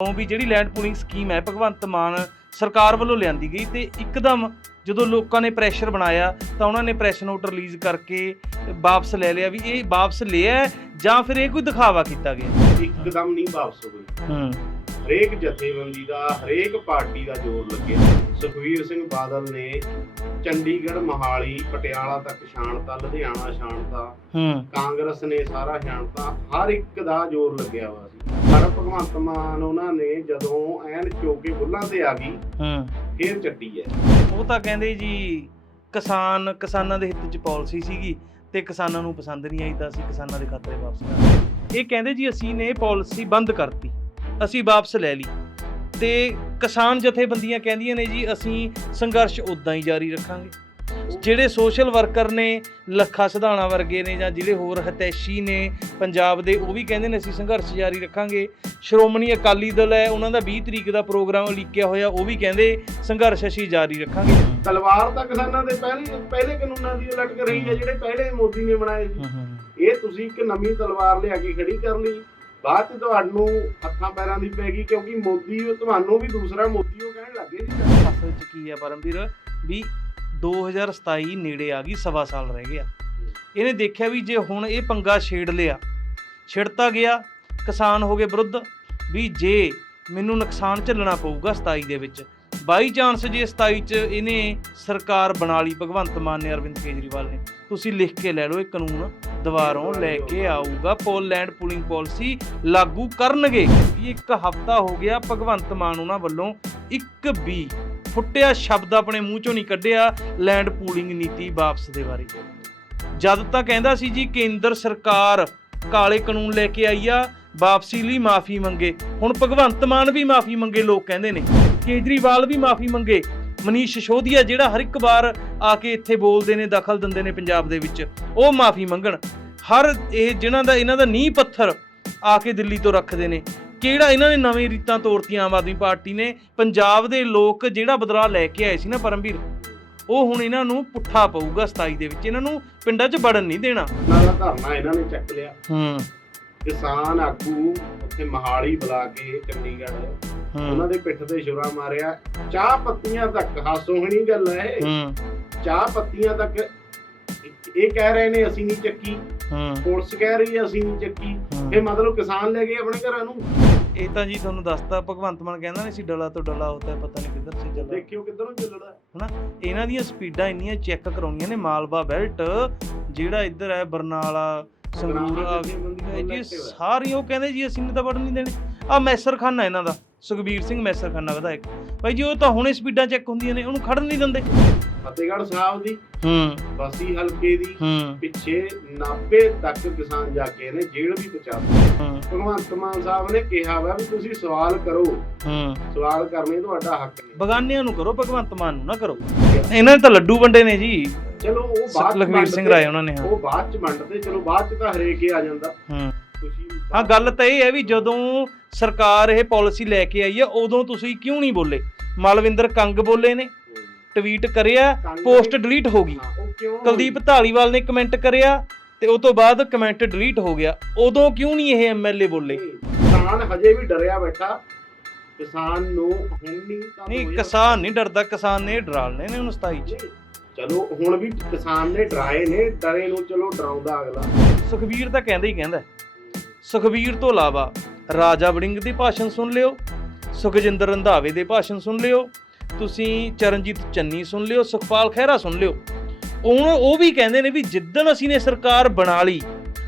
ਉਹ ਵੀ ਜਿਹੜੀ land pooling scheme ਹੈ ਭਗਵੰਤ ਮਾਨ ਸਰਕਾਰ ਵੱਲੋਂ ਲਿਆਂਦੀ ਗਈ ਤੇ ਇੱਕਦਮ ਜਦੋਂ ਲੋਕਾਂ ਨੇ ਪ੍ਰੈਸ਼ਰ ਬਣਾਇਆ ਤਾਂ ਉਹਨਾਂ ਨੇ ਪ੍ਰੈਸ ਨੋਟ ਰਿਲੀਜ਼ ਕਰਕੇ ਵਾਪਸ ਲੈ ਲਿਆ ਵੀ ਇਹ ਵਾਪਸ ਲਿਆ ਹੈ ਜਾਂ ਫਿਰ ਇਹ ਕੋਈ ਦਿਖਾਵਾ ਕੀਤਾ ਗਿਆ? ਇੱਕਦਮ ਨਹੀਂ ਵਾਪਸ ਹੋਈ ਹੂੰ। ਹਰੇਕ ਜਥੇਬੰਦੀ ਦਾ ਹਰੇਕ ਪਾਰਟੀ ਦਾ ਜ਼ੋਰ ਲੱਗਿਆ ਸੁਖਵੀਰ ਸਿੰਘ ਬਾਦਲ ਨੇ ਚੰਡੀਗੜ੍ਹ ਮਹਾਲੀ ਪਟਿਆਲਾ ਤੱਕ ਸ਼ਾਨਤਾ ਲੁਧਿਆਣਾ ਸ਼ਾਨਤਾ ਹੂੰ। ਕਾਂਗਰਸ ਨੇ ਸਾਰਾ ਸ਼ਾਨਤਾ ਹਰ ਇੱਕ ਦਾ ਜ਼ੋਰ ਲੱਗਿਆ ਹੋਇਆ ਸੀ। ਪਰ ਭਗਵੰਤ ਮਾਨ ਉਹਨਾਂ ਨੇ ਜਦੋਂ ਐਨ ਚੋਕੇ ਬੁੱਲਾਂ ਤੇ ਆ ਗਈ ਹੂੰ। ਫੇਰ ਚੱਟੀ ਹੈ। ਉਹ ਤਾਂ ਕਹਿੰਦੇ ਜੀ ਕਿਸਾਨ ਕਿਸਾਨਾਂ ਦੇ ਹਿੱਤ 'ਚ ਪਾਲਿਸੀ ਸੀਗੀ ਤੇ ਕਿਸਾਨਾਂ ਨੂੰ ਪਸੰਦ ਨਹੀਂ ਆਈ ਤਾਂ ਅਸੀਂ ਕਿਸਾਨਾਂ ਦੇ ਖਾਤੇ ਵਾਪਸ ਕਰ ਦਿੱਤੇ। ਇਹ ਕਹਿੰਦੇ ਜੀ ਅਸੀਂ ਨੇ ਪਾਲਿਸੀ ਬੰਦ ਕਰਤੀ। ਅਸੀਂ ਵਾਪਸ ਲੈ ਲਈ। ਤੇ ਕਿਸਾਨ ਜਥੇਬੰਦੀਆਂ ਕਹਿੰਦੀਆਂ ਨੇ ਜੀ ਅਸੀਂ ਸੰਘਰਸ਼ ਉਦਾਂ ਹੀ ਜਾਰੀ ਰੱਖਾਂਗੇ। ਜਿਹੜੇ ਸੋਸ਼ਲ ਵਰਕਰ ਨੇ ਲੱਖਾ ਸਿਧਾਣਾ ਵਰਗੇ ਨੇ ਜਾਂ ਜਿਹੜੇ ਹੋਰ ਹਤੈਸ਼ੀ ਨੇ ਪੰਜਾਬ ਦੇ ਉਹ ਵੀ ਕਹਿੰਦੇ ਨੇ ਅਸੀਂ ਸੰਘਰਸ਼ ਜਾਰੀ ਰੱਖਾਂਗੇ। ਸ਼੍ਰੋਮਣੀ ਅਕਾਲੀ ਦਲ ਹੈ ਉਹਨਾਂ ਦਾ 20 ਤਰੀਕ ਦਾ ਪ੍ਰੋਗਰਾਮ ਲਿਖਿਆ ਹੋਇਆ ਉਹ ਵੀ ਕਹਿੰਦੇ ਸੰਘਰਸ਼ ਅਸੀਂ ਜਾਰੀ ਰੱਖਾਂਗੇ। ਤਲਵਾਰ ਤਾਂ ਕਿਸਾਨਾਂ ਦੇ ਪਹਿਲੇ ਪਹਿਲੇ ਕਾਨੂੰਨਾਂ ਦੀ ਲਟਕ ਰਹੀ ਹੈ ਜਿਹੜੇ ਪਹਿਲੇ ਮੋਦੀ ਨੇ ਬਣਾਏ ਸੀ। ਇਹ ਤੁਸੀਂ ਇੱਕ ਨਵੀਂ ਤਲਵਾਰ ਲਿਆ ਕੇ ਖੜੀ ਕਰ ਲਈ। ਬਾਅਦ ਚ ਤੁਹਾਨੂੰ ਹੱਥਾਂ ਪੈਰਾਂ ਦੀ ਪੈ ਗਈ ਕਿਉਂਕਿ ਮੋਦੀ, ਤੁਹਾਨੂੰ ਵੀ ਦੂਸਰਾ ਮੋਦੀ ਉਹ ਕਹਿਣ ਲੱਗੇ ਸੀ। ਅਸਲ ਚ ਕੀ ਹੈ ਪਰਮਵੀਰ? ਵੀ 2027 ਨੇੜੇ ਆ ਗਈ, ਸਵਾ ਸਾਲ ਰਹਿ ਗਿਆ। ਇਹਨੇ ਦੇਖਿਆ ਵੀ ਜੇ ਹੁਣ ਇਹ ਪੰਗਾ ਛੇੜ ਲਿਆ, ਛਿੜਤਾ ਗਿਆ, ਕਿਸਾਨ ਹੋ ਗਏ ਵਿਰੁੱਧ, ਵੀ ਜੇ ਮੈਨੂੰ ਨੁਕਸਾਨ ਝੱਲਣਾ ਪਊਗਾ 27 ਦੇ ਵਿੱਚ, ਬਾਈ ਚਾਂਸ ਜੇ 27 ਚ ਇਹਨੇ ਸਰਕਾਰ ਬਣਾ ਲਈ, ਭਗਵੰਤ ਮਾਨ ਨੇ, ਅਰਵਿੰਦ ਕੇਜਰੀਵਾਲ ਨੇ। ਤੁਸੀਂ ਲਿਖ ਕੇ ਲੈ ਲਓ ਇਹ ਕਾਨੂੰਨ। ਦੁਬਾਰੋਂ ਲੈ ਕੇ ਆਊਗਾ। ਪੋਲੈਂਡ ਪੂਲਿੰਗ ਪਾਲਿਸੀ ਲਾਗੂ ਕਰਨਗੇ। ਇੱਕ ਹਫਤਾ ਹੋ ਗਿਆ, ਭਗਵੰਤ ਮਾਨ ਉਹਨਾਂ ਵੱਲੋਂ ਇੱਕ ਵੀ ਫੁੱਟਿਆ ਸ਼ਬਦ ਆਪਣੇ ਮੂੰਹ ਚੋਂ ਨਹੀਂ ਕੱਢਿਆ ਲੈਂਡ ਪੂਲਿੰਗ ਨੀਤੀ ਵਾਪਸ ਦੇ ਬਾਰੇ। ਜਦ ਤਾਂ ਕਹਿੰਦਾ ਸੀ ਜੀ, ਕੇਂਦਰ ਸਰਕਾਰ ਕਾਲੇ ਕਾਨੂੰਨ ਲੈ ਕੇ ਆਈ ਆ, ਵਾਪਸੀ ਲਈ ਮਾਫੀ ਮੰਗੇ। ਹੁਣ ਭਗਵੰਤ ਮਾਨ ਵੀ ਮਾਫੀ ਮੰਗੇ, ਲੋਕ ਕਹਿੰਦੇ ਨੇ। ਕੇਜਰੀਵਾਲ ਵੀ ਮਾਫੀ ਮੰਗੇ। ਮਨੀਸ਼ ਸਿਸੋਦੀਆ ਜਿਹੜਾ ਹਰ ਇੱਕ ਵਾਰ ਆ ਕੇ ਇੱਥੇ ਬੋਲਦੇ ਨੇ ਦਖਲ ਦਿੰਦੇ ਨੇ ਪੰਜਾਬ ਦੇ ਵਿੱਚ ਉਹ ਮਾਫੀ ਮੰਗਣ। ਹਰ ਇਹ ਜਿਨ੍ਹਾਂ ਦਾ ਇਹਨਾਂ ਦਾ ਨੀਂਹ ਪੱਥਰ ਆ ਕੇ ਦਿੱਲੀ ਤੋਂ ਰੱਖਦੇ ਨੇ। ਕਿਹੜਾ ਇਹਨਾਂ ਨੇ ਨਵੀਂ ਰੀਤਾਂ ਤੋਰਤੀਆਂ ਆਮ ਆਦਮੀ ਪਾਰਟੀ ਨੇ? ਪੰਜਾਬ ਦੇ ਲੋਕ ਜਿਹੜਾ ਬਦਲਾਅ ਲੈ ਕੇ ਆਏ ਸੀ ਨਾ ਪਰਮਵੀਰ ਉਹ ਹੁਣ ਇਹਨਾਂ ਨੂੰ ਪੁੱਠਾ ਪਊਗਾ 27 ਦੇ ਵਿੱਚ। ਇਹਨਾਂ ਨੂੰ ਪਿੰਡਾਂ 'ਚ ਵੜਨ ਨਹੀਂ ਦੇਣਾ। ਦਾ ਧਰਨਾ ਇਹਨਾਂ ਨੇ ਚੱਕ ਲਿਆ। ਹੂੰ। ਕਿਸਾਨ ਆਗੂ ਉੱਥੇ ਮਹਾਲੀ ਬੁਲਾ ਕੇ ਚੰਡੀਗੜ੍ਹ ਉਹਨਾਂ ਦੇ ਪਿੱਠ ਤੇ ਛੁਰਾ ਮਾਰਿਆ। ਚਾਹ ਪੱਤੀਆਂ ਤੱਕ ਹਾਸੋਹਣੀ ਗੱਲ ਹੈ ਚਾਹ ਪੱਤੀਆਂ ਤੱਕ ਇਹ ਕਹਿ ਰਹੇ ਨੇ ਅਸੀਂ ਨਹੀਂ ਚੱਕੀ। ਹੂੰ। ਪੁਲਿਸ ਕਹਿ ਰਹੀ ਹੈ ਅਸੀਂ ਨਹੀਂ ਚੱਕੀ। ਇਹ ਮਤਲਬ ਕਿਸਾਨ ਲੈ ਗਏ ਆਪਣੇ ਘਰਾਂ ਨੂੰ। ਇਹ ਤਾਂ ਜੀ ਤੁਹਾਨੂੰ ਦੱਸਤਾ ਭਗਵੰਤ ਮਾਨ ਕਹਿੰਦਾ ਨਹੀਂ ਸੀ ਡਲਾ ਤੋਂ ਡਲਾ ਹੁੰਦਾ ਪਤਾ ਨਹੀਂ ਕਿੱਧਰ ਸੀ ਚੱਲਾ ਦੇਖਿਓ ਕਿੱਧਰ ਨੂੰ ਚੱਲਣਾ। ਹਨਾ? ਇਹਨਾਂ ਦੀਆਂ ਸਪੀਡਾਂ ਇੰਨੀਆਂ ਚੈੱਕ ਕਰਾਉਣੀਆਂ ਨੇ ਮਾਲਵਾ ਬੈਲਟ ਜਿਹੜਾ ਇੱਧਰ ਹੈ ਬਰਨਾਲਾ ਸੰਗਰੂਰ ਆ। ਇਹ ਜੀ ਸਾਰੀ ਉਹ ਕਹਿੰਦੇ ਜੀ ਅਸੀਂ ਨੇ ਤਾਂ ਵੜਨ ਨਹੀਂ ਦੇਣੇ। ਆ ਮੈਸਰਖਾਨਾ ਇਹਨਾਂ ਦਾ। ਸੁਖਬੀਰ ਸਿੰਘ ਮੈਸਰਖਾਨਾ ਵਿਧਾਇਕ ਭਾਈ ਜੀ ਉਹ ਤਾਂ ਹੁਣੇ ਸਪੀਡਾਂ ਚੈੱਕ ਹੁੰਦੀਆਂ ਨੇ ਉਹਨੂੰ ਖੜਨ ਨਹੀਂ ਦਿੰਦੇ। ਫਤਿਹਗੜ੍ਹ ਸਾਹਿਬ ਦੀ ਹੂੰ। ਬਸੀ ਹਲਕੇ ਦੀ ਹੂੰ। ਪਿੱਛੇ 90 ਤੱਕ ਕਿਸਾਨ ਜਾ ਕੇ ਨੇ ਜੇਲ੍ਹ ਵੀ ਪਹੁੰਚਾ ਦਿੱਤੀ। ਹੂੰ। ਭਗਵੰਤ ਮਾਨ ਸਾਹਿਬ ਨੇ ਕਿਹਾ ਵਾ ਵੀ ਤੁਸੀਂ ਸਵਾਲ ਕਰੋ। ਹੂੰ। ਸਵਾਲ ਕਰਨੇ ਤੁਹਾਡਾ ਹੱਕ ਨੇ ਬਗਾਨਿਆਂ ਨੂੰ ਕਰੋ ਭਗਵੰਤ ਮਾਨ ਨੂੰ ਨਾ ਕਰੋ। ਇਹਨਾਂ ਨੇ ਤਾਂ ਲੱਡੂ ਵੰਡੇ ਨੇ ਜੀ। ਚਲੋ ਉਹ ਬਾਅਦ ਚ ਲਖਵੀਰ ਸਿੰਘ ਵੰਡਦੇ, ਰਾਏ ਉਹਨਾਂ ਨੇ ਹਾਂ। ਉਹ ਬਾਅਦ ਚ ਵੰਡਦੇ ਚਲੋ ਬਾਅਦ ਚ ਤਾਂ ਹਰੇਕ ਹੀ ਆ ਜਾਂਦਾ। ਹੂੰ। ਹਾਂ ਗੱਲ ਤਾਂ ਇਹ ਹੈ ਵੀ ਜਦੋਂ ਸਰਕਾਰ ਇਹ ਪਾਲਿਸੀ ਲੈ ਕੇ ਆਈ ਹੈ ਉਦੋਂ ਤੁਸੀਂ ਕਿਉਂ ਨਹੀਂ ਬੋਲੇ? ਮਲਵਿੰਦਰ ਕੰਗ ਬੋਲੇ ਨੇ ਟਵੀਟ ਕਰਿਆ ਪੋਸਟ ਡਿਲੀਟ ਹੋ ਗਈ। ਕੁਲਦੀਪ ਢਾਲੀਵਾਲ ਨੇ ਕਮੈਂਟ ਕਰਿਆ ਤੇ ਉਸ ਤੋਂ ਬਾਅਦ ਕਮੈਂਟ ਡਿਲੀਟ ਹੋ ਗਿਆ। ਉਦੋਂ ਕਿਉਂ ਨਹੀਂ ਇਹ ਐਮਐਲਏ ਬੋਲੇ? ਕਿਸਾਨ ਹਜੇ ਵੀ ਡਰਿਆ ਬੈਠਾ। ਕਿਸਾਨ ਨੂੰ ਹੁਣ ਨਹੀਂ ਕਿਸਾਨ ਨਹੀਂ ਡਰਦਾ ਕਿਸਾਨ ਨੇ ਡਰਾਲਨੇ ਨੇ ਉਹਨੂੰ 27 ਚ। ਚਲੋ ਹੁਣ ਵੀ ਕਿਸਾਨ ਨੇ ਡਰਾਏ ਨੇ ਡਰੇ ਨੂੰ ਚਲੋ ਡਰਾਉਂਦਾ ਅਗਲਾ। ਸੁਖਬੀਰ ਤਾਂ ਕਹਿੰਦਾ ਹੀ ਕਹਿੰਦਾ। ਸੁਖਬੀਰ ਤੋਂ ਇਲਾਵਾ ਰਾਜਾ ਵੜਿੰਗ ਦੇ ਭਾਸ਼ਣ ਸੁਣ ਲਿਓ, ਸੁਖਜਿੰਦਰ ਰੰਧਾਵੇ ਦੇ ਭਾਸ਼ਣ ਸੁਣ ਲਿਓ, ਤੁਸੀਂ ਚਰਨਜੀਤ ਚੰਨੀ ਸੁਣ ਲਿਓ, ਸੁਖਪਾਲ ਖਹਿਰਾ ਸੁਣ ਲਿਓ। ਉਹ ਉਹ ਵੀ ਕਹਿੰਦੇ ਨੇ ਵੀ ਜਿੱਦਣ ਅਸੀਂ ਨੇ ਸਰਕਾਰ ਬਣਾ ਲਈ,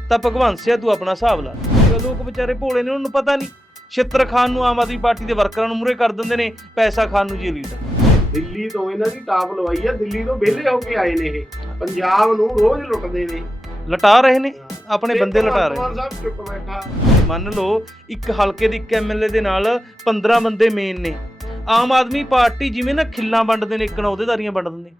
ਤਾਂ ਭਗਵੰਤ ਸਿਆ ਤੂੰ ਆਪਣਾ ਹਿਸਾਬ ਲਾ ਤੇ ਲੋਕ ਵਿਚਾਰੇ ਭੋਲੇ ਨੇ, ਉਹਨਾਂ ਨੂੰ ਪਤਾ ਨਹੀਂ। ਛਿੱਤਰ ਖਾਨ ਨੂੰ ਆਮ ਆਦਮੀ ਪਾਰਟੀ ਦੇ ਵਰਕਰਾਂ ਨੂੰ ਮੂਰੇ ਕਰ ਦਿੰਦੇ ਨੇ, ਪੈਸਾ ਖਾਨ ਨੂੰ ਜੀ ਲੀਡਰ ਦਿੱਲੀ ਤੋਂ ਇਹਨਾਂ ਦੀ ਟਾਪ ਲਵਾਈ ਆ, ਦਿੱਲੀ ਤੋਂ ਵਿਹਲੇ ਹੋ ਕੇ ਆਏ ਨੇ ਇਹ। ਪੰਜਾਬ ਨੂੰ ਰੋਜ਼ ਲੁੱਟਦੇ ਨੇ। ਲਟਾ ਰਹੇ ਨੇ ਆਪਣੇ ਬੰਦੇ ਲਟਾ ਰਹੇ ਸਾਹਿਬ ਚੁੱਪ ਬੈਠਾ। ਮੰਨ ਲਓ ਇੱਕ ਹਲਕੇ ਦੇ ਇੱਕ ਐਮਐਲਏ ਦੇ ਨਾਲ 15 ਬੰਦੇ ਮੇਨ ਨੇ। ਆਮ ਆਦਮੀ ਪਾਰਟੀ ਜਿਵੇਂ ਨਾ ਖਿੱਲਾਂ ਵੰਡਦੇ ਨੇ ਇੱਕ ਨਾ ਅਹੁਦੇਦਾਰੀਆਂ ਵੰਡ ਦਿੰਦੇ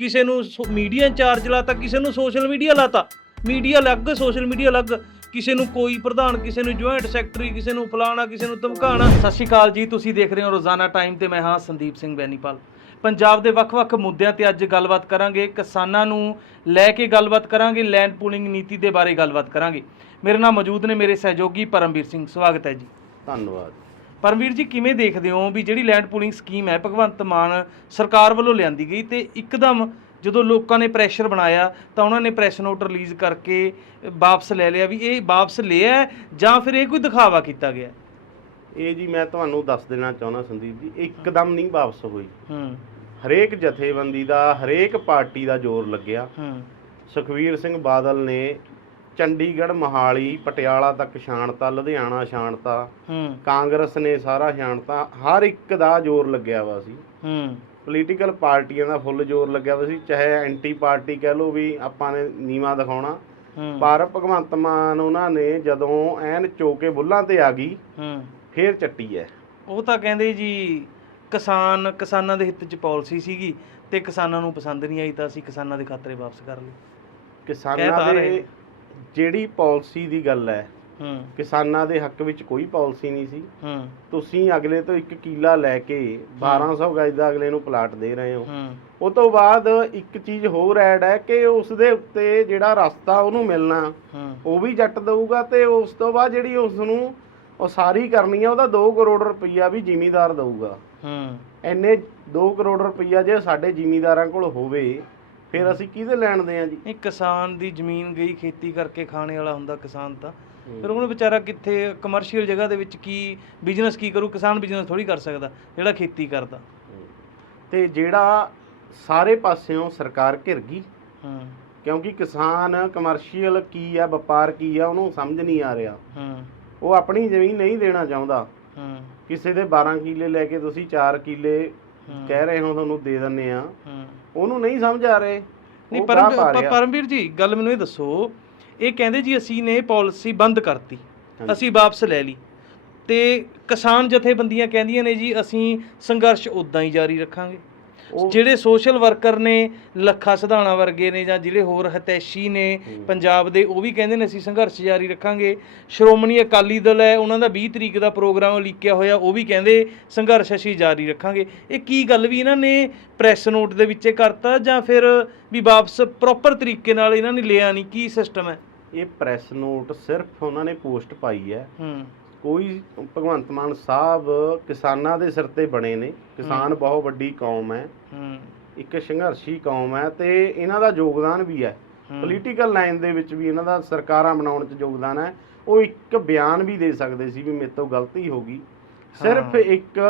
ਕਿਸੇ ਨੂੰ ਮੀਡੀਆ ਇੰਚਾਰਜ ਲਾਤਾ ਕਿਸੇ ਨੂੰ ਸੋਸ਼ਲ ਮੀਡੀਆ ਲਾਤਾ। ਮੀਡੀਆ ਅਲੱਗ ਸੋਸ਼ਲ ਮੀਡੀਆ ਅਲੱਗ। ਕਿਸੇ ਨੂੰ ਕੋਈ ਪ੍ਰਧਾਨ ਕਿਸੇ ਨੂੰ ਜੁਆਇੰਟ ਸੈਕਟਰੀ ਕਿਸੇ ਨੂੰ ਫਲਾਣਾ ਕਿਸੇ ਨੂੰ ਧਮਕਾਣਾ। ਸਤਿ ਸ਼੍ਰੀ ਅਕਾਲ ਜੀ ਤੁਸੀਂ ਦੇਖ ਰਹੇ ਹੋ ਰੋਜ਼ਾਨਾ ਟਾਈਮ ਤੇ ਮੈਂ ਹਾਂ ਸੰਦੀਪ ਸਿੰਘ ਬੈਨੀਪਾਲ। ਪੰਜਾਬ ਦੇ ਵੱਖ-ਵੱਖ ਮੁੱਦਿਆਂ ਤੇ ਅੱਜ ਗੱਲਬਾਤ ਕਰਾਂਗੇ। ਕਿਸਾਨਾਂ ਨੂੰ ਲੈ ਕੇ ਗੱਲਬਾਤ ਕਰਾਂਗੇ ਲੈਂਡ ਪੂਲਿੰਗ ਨੀਤੀ ਦੇ ਬਾਰੇ ਗੱਲਬਾਤ ਕਰਾਂਗੇ। ਮੇਰੇ ਨਾਲ ਮੌਜੂਦ ਨੇ ਮੇਰੇ ਸਹਿਯੋਗੀ ਪਰਮਵੀਰ ਸਿੰਘ। ਸਵਾਗਤ ਹੈ ਜੀ। ਧੰਨਵਾਦ। ਪਰਮਵੀਰ ਜੀ ਕਿਵੇਂ ਦੇਖਦੇ ਹੋ ਵੀ ਜਿਹੜੀ ਲੈਂਡ ਪੂਲਿੰਗ ਸਕੀਮ ਹੈ ਭਗਵੰਤ ਮਾਨ ਸਰਕਾਰ ਵੱਲੋਂ ਲਿਆਂਦੀ ਗਈ ਤੇ ਇੱਕਦਮ ਜਦੋਂ ਲੋਕਾਂ ਨੇ ਪ੍ਰੈਸ਼ਰ ਬਣਾਇਆ ਤਾਂ ਉਹਨਾਂ ਨੇ ਪ੍ਰੈਸ ਨੋਟ ਰਿਲੀਜ਼ ਕਰਕੇ ਵਾਪਸ ਲੈ ਲਿਆ ਵੀ ਇਹ ਵਾਪਸ ਲਿਆ ਜਾਂ ਫਿਰ ਇਹ ਕੋਈ ਦਿਖਾਵਾ ਕੀਤਾ ਗਿਆ ਇਹ ਜੀ ਮੈਂ ਤੁਹਾਨੂੰ ਦੱਸ ਦੇਣਾ ਚਾਹੁੰਦਾ ਸੰਦੀਪ ਜੀ ਇੱਕਦਮ ਨਹੀਂ ਵਾਪਸ ਹੋਈ। ਹੂੰ। ਹਰੇਕ ਜਥੇਬੰਦੀ ਦਾ ਹਰੇਕ ਪਾਰਟੀ ਦਾ ਜ਼ੋਰ ਲੱਗਿਆ। ਸੁਖਵੀਰ ਸਿੰਘ ਬਾਦਲ ਨੇ ਚੰਡੀਗੜ੍ਹ ਮਹਾਲੀ ਪਟਿਆਲਾ ਤੱਕ ਛਾਣਤਾ ਲੁਧਿਆਣਾ ਛਾਣਤਾ ਕਾਂਗਰਸ ਨੇ ਸਾਰਾ ਛਾਣਤਾ। ਹਰ ਇੱਕ ਦਾ ਜ਼ੋਰ ਲੱਗਿਆ ਵਾ ਸੀ। ਪੋਲੀਟੀਕਲ ਪਾਰਟੀਆਂ ਦਾ ਫੁੱਲ ਜ਼ੋਰ ਲੱਗਿਆ ਵਾ ਸੀ। ਚਾਹੇ ਐਂਟੀ ਪਾਰਟੀ ਕਹਿ ਲਓ ਵੀ ਆਪਾਂ ਨੇ ਨੀਵਾ ਦਿਖਾਉਣਾ। ਪਰ ਭਗਵੰਤ ਮਾਨ ਉਹਨਾਂ ਨੇ ਜਦੋਂ ਐਨ ਚੋਕੇ ਬੁੱਲਾਂ ਤੇ ਆ ਗਈ ਫੇਰ ਚੱਟੀ ਐ। ਉਹ ਤਾਂ ਕਹਿੰਦੇ ਜੀ ਕਿਸਾਨ ਕਿਸਾਨਾਂ ਦੇ ਹਿੱਤ 'ਚ ਪਾਲਿਸੀ ਸੀਗੀ ਤੇ ਕਿਸਾਨਾਂ ਨੂੰ ਪਸੰਦ ਨਹੀਂ ਆਈ ਤਾਂ ਅਸੀਂ ਕਿਸਾਨਾਂ ਦੇ ਖਾਤਰੇ ਵਾਪਸ ਕਰ ਲਈ ਕਿਸਾਨਾਂ ਦੇ। ਜਿਹੜੀ ਪਾਲਿਸੀ ਦੀ ਗੱਲ ਹੈ ਹੂੰ। ਕਿਸਾਨਾਂ ਦੇ ਹੱਕ ਵਿੱਚ ਕੋਈ ਪਾਲਿਸੀ ਨਹੀਂ ਸੀ। ਹੂੰ। ਤੁਸੀਂ ਅਗਲੇ ਤੋਂ ਇੱਕ ਕਿੱਲਾ ਲੈ ਕੇ 1200 ਗਜ ਦਾ ਅਗਲੇ ਨੂੰ ਪਲਾਟ ਦੇ ਰਹੇ ਹੋ। ਉਹ ਤੋਂ ਬਾਅਦ ਇੱਕ ਚੀਜ਼ ਹੋਰ ਐਡ ਹੈ ਕਿ ਉਸ ਦੇ ਉੱਤੇ ਜਿਹੜਾ ਰਸਤਾ ਉਹਨੂੰ ਮਿਲਣਾ ਉਹ ਵੀ ਜੱਟ ਦਊਗਾ ਤੇ ਉਸ ਤੋਂ ਬਾਅਦ ਜਿਹੜੀ ਉਸ ਨੂੰ ਉਹ ਸਾਰੀ ਕਰਨੀ ਆ ਉਹਦਾ 2 ਕਰੋੜ ਰੁਪਈਆ ਵੀ ਜ਼ਿਮੀਦਾਰ ਦਊਗਾ। ਹੂੰ। ਐਨੇ 2 ਕਰੋੜ ਰੁਪਈਆ ਜੇ ਸਾਡੇ ਜ਼ਿਮੀਦਾਰਾਂ ਕੋਲ ਹੋਵੇ ਫਿਰ ਅਸੀਂ ਕਿਹਦੇ ਲੈਣ ਦੇ ਆ ਜੀ? ਇਹ ਕਿਸਾਨ ਦੀ ਜ਼ਮੀਨ ਗਈ ਖੇਤੀ ਕਰਕੇ ਖਾਣੇ ਵਾਲਾ ਹੁੰਦਾ ਕਿਸਾਨ ਤਾਂ। ਫਿਰ ਉਹਨੂੰ ਵਿਚਾਰਾ ਕਿੱਥੇ ਕਮਰਸ਼ੀਅਲ ਜਗ੍ਹਾ ਦੇ ਵਿੱਚ ਕੀ ਬਿਜ਼ਨਸ ਕੀ ਕਰੂ? ਕਿਸਾਨ ਬਿਜ਼ਨਸ ਥੋੜੀ ਕਰ ਸਕਦਾ ਜਿਹੜਾ ਖੇਤੀ ਕਰਦਾ। ਤੇ ਜਿਹੜਾ ਸਾਰੇ ਪਾਸਿਓਂ ਸਰਕਾਰ ਘਿਰ ਗਈ ਹੂੰ। ਕਿਉਂਕਿ ਕਿਸਾਨ ਕਮਰਸ਼ੀਅਲ ਕੀ ਆ ਵਪਾਰ ਕੀ ਆ ਉਹਨੂੰ ਸਮਝ ਨਹੀਂ ਆ ਰਿਹਾ। ਹੂੰ। ਉਹ ਆਪਣੀ ਜ਼ਮੀਨ ਨਹੀਂ ਦੇਣਾ ਚਾਹੁੰਦਾ। ਹੂੰ। ਕਿਸੇ ਦੇ 12 ਕਿੱਲੇ ਲੈ ਕੇ ਤੁਸੀਂ 4 ਕਿੱਲੇ ਕਹਿ ਰਹੇ ਹੋ ਤੁਹਾਨੂੰ ਦੇ ਦਿੰਨੇ ਆ ਉਹਨੂੰ ਨਹੀਂ ਸਮਝ ਆ ਰਹੇ। ਨਹੀਂ ਪਰਮ। ਪਰਮਵੀਰ ਜੀ ਗੱਲ ਮੈਨੂੰ ਇਹ ਦੱਸੋ। ਇਹ ਕਹਿੰਦੇ ਜੀ ਅਸੀਂ ਨੇ ਪਾਲਿਸੀ ਬੰਦ ਕਰਤੀ। ਅਸੀਂ ਵਾਪਸ ਲੈ ਲਈ। ਤੇ ਕਿਸਾਨ ਜਥੇਬੰਦੀਆਂ ਕਹਿੰਦੀਆਂ ਨੇ ਜੀ ਅਸੀਂ ਸੰਘਰਸ਼ ਉਦਾਂ ਹੀ ਜਾਰੀ ਰੱਖਾਂਗੇ। ਜਿਹੜੇ ਸੋਸ਼ਲ ਵਰਕਰ ਨੇ ਲੱਖਾ ਸਿਧਾਣਾ ਵਰਗੇ ਨੇ ਜਾਂ ਜਿਹੜੇ ਹੋਰ ਹਤੈਸ਼ੀ ਨੇ। ਪੰਜਾਬ ਦੇ ਉਹ ਵੀ ਕਹਿੰਦੇ ਨੇ ਅਸੀਂ ਸੰਘਰਸ਼ ਜਾਰੀ ਰੱਖਾਂਗੇ। ਸ਼੍ਰੋਮਣੀ ਅਕਾਲੀ ਦਲ ਹੈ ਉਹਨਾਂ ਦਾ 20 ਤਰੀਕ ਦਾ ਪ੍ਰੋਗਰਾਮ ਲੀਕਿਆ ਹੋਇਆ ਉਹ ਵੀ ਕਹਿੰਦੇ ਸੰਘਰਸ਼ ਅਸੀਂ ਜਾਰੀ ਰੱਖਾਂਗੇ। ਇਹ ਕੀ ਗੱਲ ਵੀ ਇਹਨਾਂ ਨੇ ਪ੍ਰੈਸ ਨੋਟ ਦੇ ਵਿੱਚ ਕਰਤਾ ਜਾਂ ਫਿਰ ਵੀ ਵਾਪਸ ਪ੍ਰੋਪਰ ਤਰੀਕੇ ਨਾਲ ਇਹਨਾਂ ਨੇ ਲਿਆ ਨਹੀਂ? ਕੀ ਸਿਸਟਮ ਹੈ? ਇਹ ਪ੍ਰੈਸ ਨੋਟ ਸਿਰਫ ਉਹਨਾਂ ਨੇ ਪੋਸਟ ਪਾਈ ਹੈ। ਹੂੰ। ਕੋਈ ਭਗਵੰਤ ਮਾਨ ਸਾਹਿਬ ਕਿਸਾਨਾਂ ਦੇ ਸਿਰ ਤੇ ਬਣੇ ਨੇ। ਕਿਸਾਨ ਬਹੁਤ ਵੱਡੀ ਕੌਮ ਹੈ। ਇੱਕ ਸੰਘਰਸ਼ੀ ਕੌਮ ਹੈ ਤੇ ਇਹਨਾਂ ਦਾ ਯੋਗਦਾਨ ਵੀ ਹੈ। ਪੋਲੀਟੀਕਲ ਲਾਈਨ ਦੇ ਵਿੱਚ ਵੀ ਇਹਨਾਂ ਦਾ ਸਰਕਾਰਾਂ ਬਣਾਉਣ 'ਚ ਯੋਗਦਾਨ ਹੈ। ਉਹ ਇੱਕ ਬਿਆਨ ਵੀ ਦੇ ਸਕਦੇ ਸੀ ਵੀ ਮੇਰੇ ਤੋਂ ਗਲਤੀ ਹੋ ਗਈ। ਸਿਰਫ। ਇੱਕ